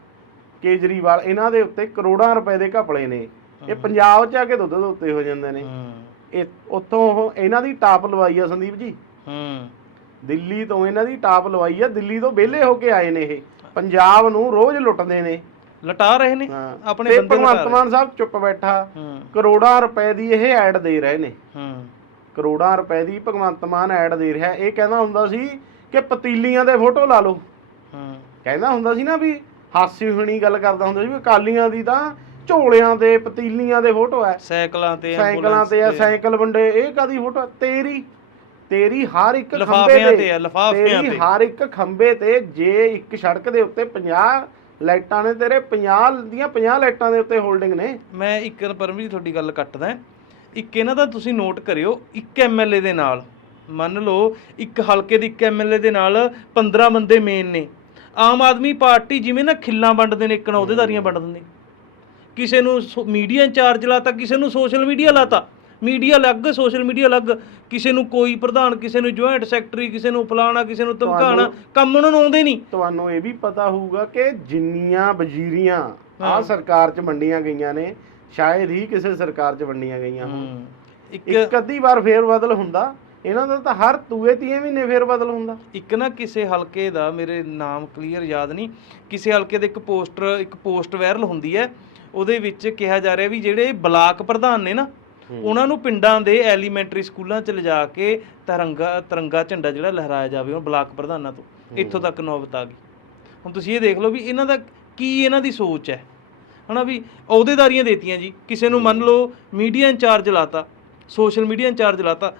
ਕੇਜਰੀਵਾਲ ਇਹਨਾਂ ਦੇ ਉੱਤੇ ਕਰੋੜਾਂ ਰੁਪਏ ਦੇ ਘਪਲੇ ਨੇ। ਇਹ ਪੰਜਾਬ 'ਚ ਆ ਕੇ ਦੁੱਧ ਦੇ ਉੱਤੇ ਹੋ ਜਾਂਦੇ ਨੇ। ਇਹ ਉੱਥੋਂ ਉਹ ਇਹਨਾਂ ਦੀ ਟਾਪ ਲਵਾਈ ਆ ਸੰਦੀਪ ਜੀ। ਹੂੰ। ਦਿੱਲੀ ਤੋਂ ਇਹਨਾਂ ਦੀ ਟਾਪ ਲਵਾਈ ਆ। ਦਿੱਲੀ ਤੋਂ ਵਿਹਲੇ ਹੋ ਕੇ ਆਏ ਨੇ ਇਹ। ਪੰਜਾਬ ਨੂੰ ਰੋਜ਼ ਲੁੱਟਦੇ ਨੇ। ਲਟਾ ਰਹੇ ਨੇ ਆਪਣੇ ਬੰਦੇ ਲਟਾ ਭਗਵੰਤ ਮਾਨ ਸਾਹਿਬ ਚੁੱਪ ਬੈਠਾ। ਕਰੋੜਾਂ ਰੁਪਏ ਦੀ ਇਹ ਐਡ ਦੇ ਰਹੇ ਨੇ। ਹੂੰ। ਕਰੋੜਾਂ ਰੁਪਏ ਦੀ ਭਗਵੰਤ ਮਾਨ ਐਡ ਦੇ ਰਿਹਾ। ਇਹ ਕਹਿੰਦਾ ਹੁੰਦਾ ਸੀ ਕਿ ਪਤੀਲੀਆਂ ਦੇ ਫੋਟੋ ਲਾ ਲਓ। ਹੂੰ। ਕਹਿੰਦਾ ਹੁੰਦਾ ਸੀ ਨਾ ਵੀ ਹਾਸੀ ਹੁਣੀ ਗੱਲ ਕਰਦਾ ਹੁੰਦਾ ਸੀ ਵੀ ਅਕਾਲੀਆਂ ਦੀ ਤਾਂ ਝੋਲਿਆਂ ਤੇ ਪਤੀਲੀਆਂ ਦੇ ਫੋਟੋ ਹੈ। ਸਾਈਕਲਾਂ ਤੇ ਸਾਈਕਲਾਂ ਤੇ ਆ ਸਾਈਕਲ ਵੰਡੇ ਇਹ ਕਾਦੀ ਫੋਟੋ ਤੇਰੀ ਤੇਰੀ ਹਰ ਇੱਕ ਖੰਬੇ ਲਿਫਾਫਿਆਂ ਤੇ ਲਿਫਾਫਿਆਂ ਤੇਰੀ ਤੇ। ਹਰ ਇੱਕ ਖੰਬੇ ਤੇ ਜੇ ਇੱਕ ਸੜਕ ਦੇ ਉੱਤੇ 50 ਲਾਈਟਾਂ ਨੇ ਤੇਰੇ 50 ਦੀਆਂ 50 ਲਾਈਟਾਂ ਦੇ ਉੱਤੇ ਹੋਲਡਿੰਗ ਨੇ। ਮੈਂ ਇੱਕ ਪਰਮਜੀਤ ਤੁਹਾਡੀ ਗੱਲ ਕੱਟਦਾ ਇੱਕ ਇਹਨਾਂ ਦਾ ਤੁਸੀਂ ਨੋਟ ਕਰਿਓ ਇੱਕ ਐਮਐਲਏ ਦੇ ਨਾਲ। ਮੰਨ ਲਓ ਇੱਕ ਹਲਕੇ ਦੇ ਇੱਕ ਐਮਐਲਏ ਦੇ ਨਾਲ 15 ਬੰਦੇ ਮੇਨ ਨੇ। ਆਮ ਆਦਮੀ ਪਾਰਟੀ ਜਿਵੇਂ ਨਾ ਖਿੱਲਾਂ ਵੰਡਦੇ ਨੇ ਇੱਕ ਨਾ ਅਹੁਦੇਦਾਰੀਆਂ ਵੰਡ ਦਿੰਦੇ। ਕਿਸੇ ਨੂੰ ਮੀਡੀਆ ਇੰਚਾਰਜ ਲਾਤਾ ਕਿਸੇ ਨੂੰ ਸੋਸ਼ਲ ਮੀਡੀਆ ਲਾਤਾ। ਮੀਡੀਆ ਅਲੱਗ ਸੋਸ਼ਲ ਮੀਡੀਆ ਅਲੱਗ। ਕਿਸੇ ਨੂੰ ਕੋਈ ਪ੍ਰਧਾਨ ਕਿਸੇ ਨੂੰ ਜੁਆਇੰਟ ਸੈਕਟਰੀ ਕਿਸੇ ਨੂੰ ਫਲਾਣਾ ਕਿਸੇ ਨੂੰ ਧਮਕਾਣਾ ਕੰਮ ਉਹਨਾਂ ਨੂੰ ਆਉਂਦੇ ਨਹੀਂ। ਤੁਹਾਨੂੰ ਇਹ ਵੀ ਪਤਾ ਹੋਊਗਾ ਕਿ ਜਿੰਨੀਆਂ ਵਜ਼ੀਰੀਆਂ। ਆ ਸਰਕਾਰ 'ਚ ਵੰਡੀਆਂ ਗਈਆਂ ਨੇ ਸ਼ਾਇਦ ਹੀ ਕਿਸੇ ਸਰਕਾਰ 'ਚ ਵੰਡੀਆਂ ਗਈਆਂ ਹੋਣ। ਇੱਕ ਅੱਧੀ ਵਾਰ ਫੇਰ ਬਦਲ ਹੁੰਦਾ। ਇਹਨਾਂ ਦਾ ਤਾਂ ਹਰ ਤੂਏ ਤੀਏ ਮਹੀਨੇ ਫੇਰ ਬਦਲ ਹੁੰਦਾ। ਇੱਕ ਨਾ ਕਿਸੇ ਹਲਕੇ ਦਾ ਮੇਰੇ ਨਾਮ ਕਲੀਅਰ ਯਾਦ ਨਹੀਂ ਕਿਸੇ ਹਲਕੇ ਦੇ ਇੱਕ ਪੋਸਟਰ ਇੱਕ ਪੋਸਟ ਵਾਇਰਲ ਹੁੰਦੀ ਹੈ ਉਹਦੇ ਵਿੱਚ ਕਿਹਾ ਜਾ ਰਿਹਾ ਵੀ ਜਿਹੜੇ ਬਲਾਕ ਪ੍ਰਧਾਨ ਨੇ ਨਾ ਉਹਨਾਂ ਨੂੰ ਪਿੰਡਾਂ ਦੇ ਐਲੀਮੈਂਟਰੀ ਸਕੂਲਾਂ 'ਚ ਲਿਜਾ ਕੇ ਤਿਰੰਗਾ ਤਿਰੰਗਾ ਝੰਡਾ ਜਿਹੜਾ ਲਹਿਰਾਇਆ ਜਾਵੇ ਉਹ ਬਲਾਕ ਪ੍ਰਧਾਨਾਂ ਤੋਂ ਇੱਥੋਂ ਤੱਕ ਨੌਬਤ ਆ ਗਈ। ਹੁਣ ਤੁਸੀਂ ਇਹ ਦੇਖ ਲਓ ਵੀ ਇਹਨਾਂ ਦਾ ਕੀ ਇਹਨਾਂ ਦੀ ਸੋਚ ਹੈ। ਹਨਾ ਵੀ ਅਹੁਦੇਦਾਰੀਆਂ ਦੇਤੀਆਂ ਜੀ ਕਿਸੇ ਨੂੰ ਮੰਨ ਲਓ ਮੀਡੀਆ ਇੰਚਾਰਜ ਲਾਤਾ ਸੋਸ਼ਲ ਮੀਡੀਆ ਇੰਚਾਰਜ ਲਾਤਾ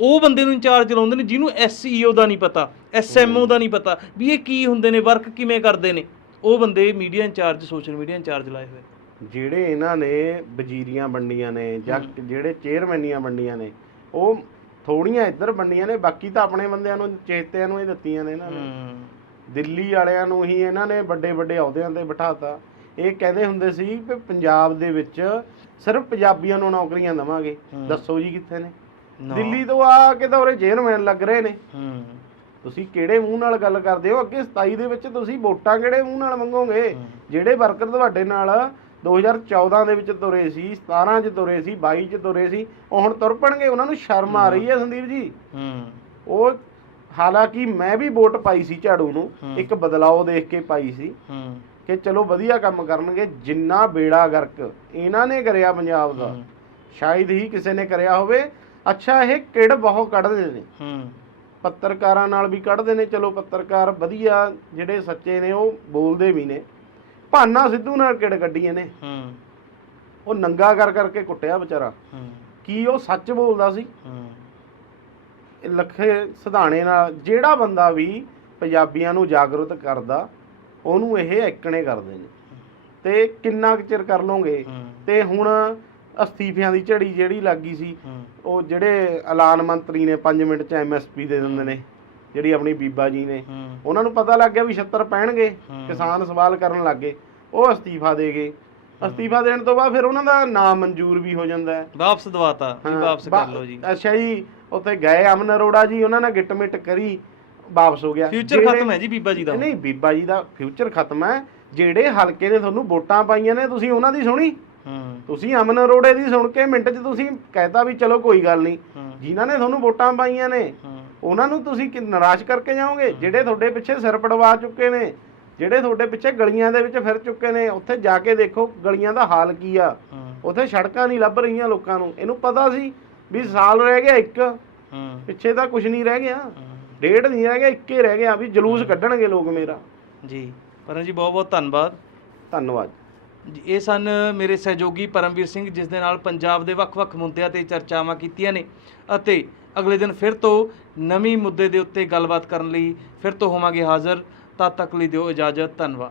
ਉਹ ਬੰਦੇ ਨੂੰ ਇੰਚਾਰਜ ਲਾਉਂਦੇ ਨੇ ਜਿਹਨੂੰ ਐਸਈਓ ਦਾ ਨਹੀਂ ਪਤਾ ਐਸਐਮਓ ਦਾ ਨਹੀਂ ਪਤਾ ਵੀ ਇਹ ਕੀ ਹੁੰਦੇ ਨੇ ਵਰਕ ਕਿਵੇਂ ਕਰਦੇ ਨੇ। ਉਹ ਬੰਦੇ media incharge social media incharge ਲਾਏ ਹੋਏ। ਜਿਹੜੇ ਇਹਨਾਂ ਨੇ ਵਜ਼ੀਰੀਆਂ ਵੰਡੀਆਂ ਨੇ ਜਾਂ ਜਿਹੜੇ ਚੇਅਰਮੈਨੀਆਂ ਵੰਡੀਆਂ ਨੇ ਉਹ ਥੋੜੀਆਂ ਇੱਧਰ ਵੰਡੀਆਂ ਨੇ ਬਾਕੀ ਤਾਂ ਆਪਣੇ ਬੰਦਿਆਂ ਨੂੰ ਚੇਤਿਆਂ ਨੂੰ ਹੀ ਦਿੱਤੀਆਂ ਨੇ ਇਹਨਾਂ ਨੇ। ਦਿੱਲੀ ਵਾਲਿਆਂ ਨੂੰ ਹੀ ਇਹਨਾਂ ਨੇ ਵੱਡੇ ਵੱਡੇ ਅਹੁਦਿਆਂ ਤੇ ਬਿਠਾਤਾ। ਇਹ ਕਹਿੰਦੇ ਹੁੰਦੇ ਸੀ ਕਿ ਪੰਜਾਬ ਦੇ ਵਿੱਚ ਸਿਰਫ ਪੰਜਾਬੀਆਂ ਨੂੰ ਨੌਕਰੀਆਂ ਦੇਵਾਂਗੇ। ਦੱਸੋ ਜੀ ਕਿੱਥੇ ਨਾ। ਦਿੱਲੀ ਤੋਂ ਆ ਕੇ ਤਾਂ ਉਰੇ ਚੇਅਰਮੈਨ ਲੱਗ ਰਹੇ ਨੇ। ਹੂੰ। ਤੁਸੀਂ ਕਿਹੜੇ ਮੂੰਹ ਨਾਲ ਗੱਲ ਕਰਦੇ ਹੋ? ਅੱਗੇ 27 ਦੇ ਵਿੱਚ ਤੁਸੀਂ ਵੋਟਾਂ ਕਿਹੜੇ ਮੂੰਹ ਨਾਲ ਮੰਗੋਗੇ। ਜਿਹੜੇ ਵਰਕਰ ਤੁਹਾਡੇ ਨਾਲ 2014 ਦੇ ਵਿੱਚ ਤੁਰੇ ਸੀ 17 ਚ ਤੁਰੇ ਸੀ 22 ਚ ਤੁਰੇ ਸੀ ਉਹ ਹੁਣ ਤੁਰ ਪਣਗੇ ਉਹਨਾਂ ਨੂੰ ਸ਼ਰਮ ਆ ਰਹੀ ਹੈ ਸੰਦੀਪ ਜੀ। ਹੂੰ। ਉਹ ਹਾਲਾਂਕਿ ਮੈਂ ਵੀ ਵੋਟ ਪਾਈ ਸੀ ਝਾੜੂ ਨੂੰ। ਇੱਕ ਬਦਲਾਅ ਦੇਖ ਕੇ ਪਾਈ ਸੀ ਹੂੰ। ਕਿ ਚਲੋ ਵਧੀਆ ਕੰਮ ਕਰਨਗੇ ਜਿੰਨਾ ਬੇੜਾ ਗਰਕ ਇਹਨਾਂ ਨੇ ਕਰਿਆ ਪੰਜਾਬ ਦਾ। ਸ਼ਾਇਦ ਹੀ ਕਿਸੇ ਨੇ ਕਰਿਆ ਹੋਵੇ ਅੱਛਾ ਇਹ ਕਿੜ ਬਹੁਤ ਕੱਢਦੇ ਨੇ? ਹੂੰ। ਪੱਤਰਕਾਰਾਂ ਨਾਲ ਵੀ ਕੱਢਦੇ ਨੇ ਚਲੋ ਪੱਤਰਕਾਰ ਵਧੀਆ ਜਿਹੜੇ ਸੱਚੇ ਨੇ ਉਹ ਬੋਲਦੇ ਵੀ ਨੇ। ਭਾਨਾ ਸਿੱਧੂ ਨਾਲ ਕਿੜ ਕੱਢੀਆਂ ਨੇ? ਹੂੰ। ਉਹ ਨੰਗਾ ਕਰ ਕਰਕੇ ਕੁੱਟਿਆ ਵਿਚਾਰਾ। ਹੂੰ। ਕੀ ਉਹ ਸੱਚ ਬੋਲਦਾ ਸੀ? ਹੂੰ। ਇਹ ਲੱਖੇ ਸਿਧਾਣੇ ਨਾਲ ਜਿਹੜਾ ਬੰਦਾ ਵੀ ਪੰਜਾਬੀਆਂ ਨੂੰ ਜਾਗਰੂਕ ਕਰਦਾ ਉਹਨੂੰ ਇਹ ਐਕਣੇ ਕਰਦੇ ਨੇ। ਤੇ ਕਿੰਨਾ ਕੁ ਚਿਰ ਕਰ ਲਓਗੇ? ਹੂੰ। ਤੇ ਹੁਣ ਅਸਤੀਫਿਆਂ ਦੀ ਝੜੀ ਜਿਹੜੀ ਲੱਗੀ ਸੀ ਉਹ ਜਿਹੜੇ ਐਲਾਨ ਮੰਤਰੀ ਨੇ 5 ਮਿੰਟ ਚ ਐਮਐਸਪੀ ਦੇ ਦਿੰਦੇ ਨੇ ਜਿਹੜੀ ਆਪਣੀ ਬੀਬਾ ਜੀ ਨੇ। ਉਹਨਾਂ ਨੂੰ ਪਤਾ ਲੱਗ ਗਿਆ ਵੀ 76 ਪੈਣਗੇ। ਕਿਸਾਨ ਸਵਾਲ ਕਰਨ ਲੱਗੇ ਉਹ ਅਸਤੀਫਾ ਦੇ ਗਏ। ਅਸਤੀਫਾ ਦੇਣ ਤੋਂ ਬਾਅਦ ਫਿਰ ਉਹਨਾਂ ਦਾ ਨਾਮ ਮਨਜ਼ੂਰ ਵੀ ਹੋ ਜਾਂਦਾ ਹੈ। ਵਾਪਸ ਦਵਾਤਾ ਵੀ ਵਾਪਸ ਕਰ ਲਓ ਜੀ। ਅੱਛਾ ਜੀ ਉੱਥੇ ਗਏ ਅਮਨ ਅਰੋੜਾ ਜੀ ਉਹਨਾਂ ਨੇ ਗਿੱਟ ਮਿੱਟ ਕਰੀ ਵਾਪਸ ਹੋ ਗਿਆ। ਫਿਊਚਰ ਖਤਮ ਹੈ ਜੀ ਬੀਬਾ ਜੀ ਦਾ। ਨਹੀਂ ਬੀਬਾ ਜੀ ਦਾ ਫਿਊਚਰ ਖਤਮ ਹੈ। ਜਿਹੜੇ ਹਲਕੇ ਨੇ ਤੁਹਾਨੂੰ ਵੋਟਾਂ ਪਾਈਆਂ ਨੇ ਤੁਸੀਂ ਉਹਨਾਂ ਦੀ ਸੁਣੀ? ਤੁਸੀਂ ਅਮਨ ਅਰੋੜੇ ਦੀ ਸੁਣ ਕੇ ਮਿੰਟ 'ਚ ਤੁਸੀਂ ਕਹਿਤਾ ਵੀ ਚਲੋ ਕੋਈ ਗੱਲ ਨਹੀਂ। ਜਿਨ੍ਹਾਂ ਨੇ ਤੁਹਾਨੂੰ ਵੋਟਾਂ ਪਾਈਆਂ ਨੇ ਉਹਨਾਂ ਨੂੰ ਤੁਸੀਂ ਕਿ ਨਿਰਾਸ਼ ਕਰਕੇ ਜਾਓਗੇ? ਜਿਹੜੇ ਤੁਹਾਡੇ ਪਿੱਛੇ ਸਿਰ ਪੜਵਾ ਚੁੱਕੇ ਨੇ ਜਿਹੜੇ ਤੁਹਾਡੇ ਪਿੱਛੇ ਗਲੀਆਂ ਦੇ ਵਿੱਚ ਫਿਰ ਚੁੱਕੇ ਨੇ ਉੱਥੇ ਜਾ ਕੇ ਦੇਖੋ ਗਲੀਆਂ ਦਾ ਹਾਲ ਕੀ ਆ। ਉੱਥੇ ਸੜਕਾਂ ਨਹੀਂ ਲੱਭ ਰਹੀਆਂ ਲੋਕਾਂ ਨੂੰ। ਇਹਨੂੰ ਪਤਾ ਸੀ ਵੀ ਸਾਲ ਰਹਿ ਗਿਆ ਇੱਕ। ਪਿੱਛੇ ਤਾਂ ਕੁਝ ਨਹੀਂ ਰਹਿ ਗਿਆ। ਡੇਢ ਨਹੀਂ ਰਹਿ ਗਿਆ ਇੱਕ ਹੀ ਰਹਿ ਗਿਆ ਵੀ ਜਲੂਸ ਕੱਢਣਗੇ ਲੋਕ ਮੇਰਾ। ਜੀ। ਪਰਨ ਜੀ ਬਹੁਤ ਬਹੁਤ ਧੰਨਵਾਦ। ਧੰਨਵਾਦ। ਇਹ ਸਨ ਮੇਰੇ ਸਹਿਯੋਗੀ ਪਰਮਵੀਰ ਸਿੰਘ, ਜਿਸ ਦੇ ਨਾਲ ਪੰਜਾਬ ਦੇ ਵੱਖ-ਵੱਖ ਮੁੱਦਿਆਂ ਤੇ ਚਰਚਾਵਾਂ ਕੀਤੀਆਂ ਨੇ ਅਤੇ ਅਗਲੇ ਦਿਨ ਫਿਰ ਤੋਂ ਨਵੀਂ ਮੁੱਦੇ ਦੇ ਉੱਤੇ ਗੱਲਬਾਤ ਕਰਨ ਲਈ ਫਿਰ ਤੋਂ ਹੋਵਾਂਗੇ ਹਾਜ਼ਰ। ਤਦ ਤੱਕ ਲਈ ਦਿਓ ਇਜਾਜ਼ਤ, ਧੰਨਵਾਦ।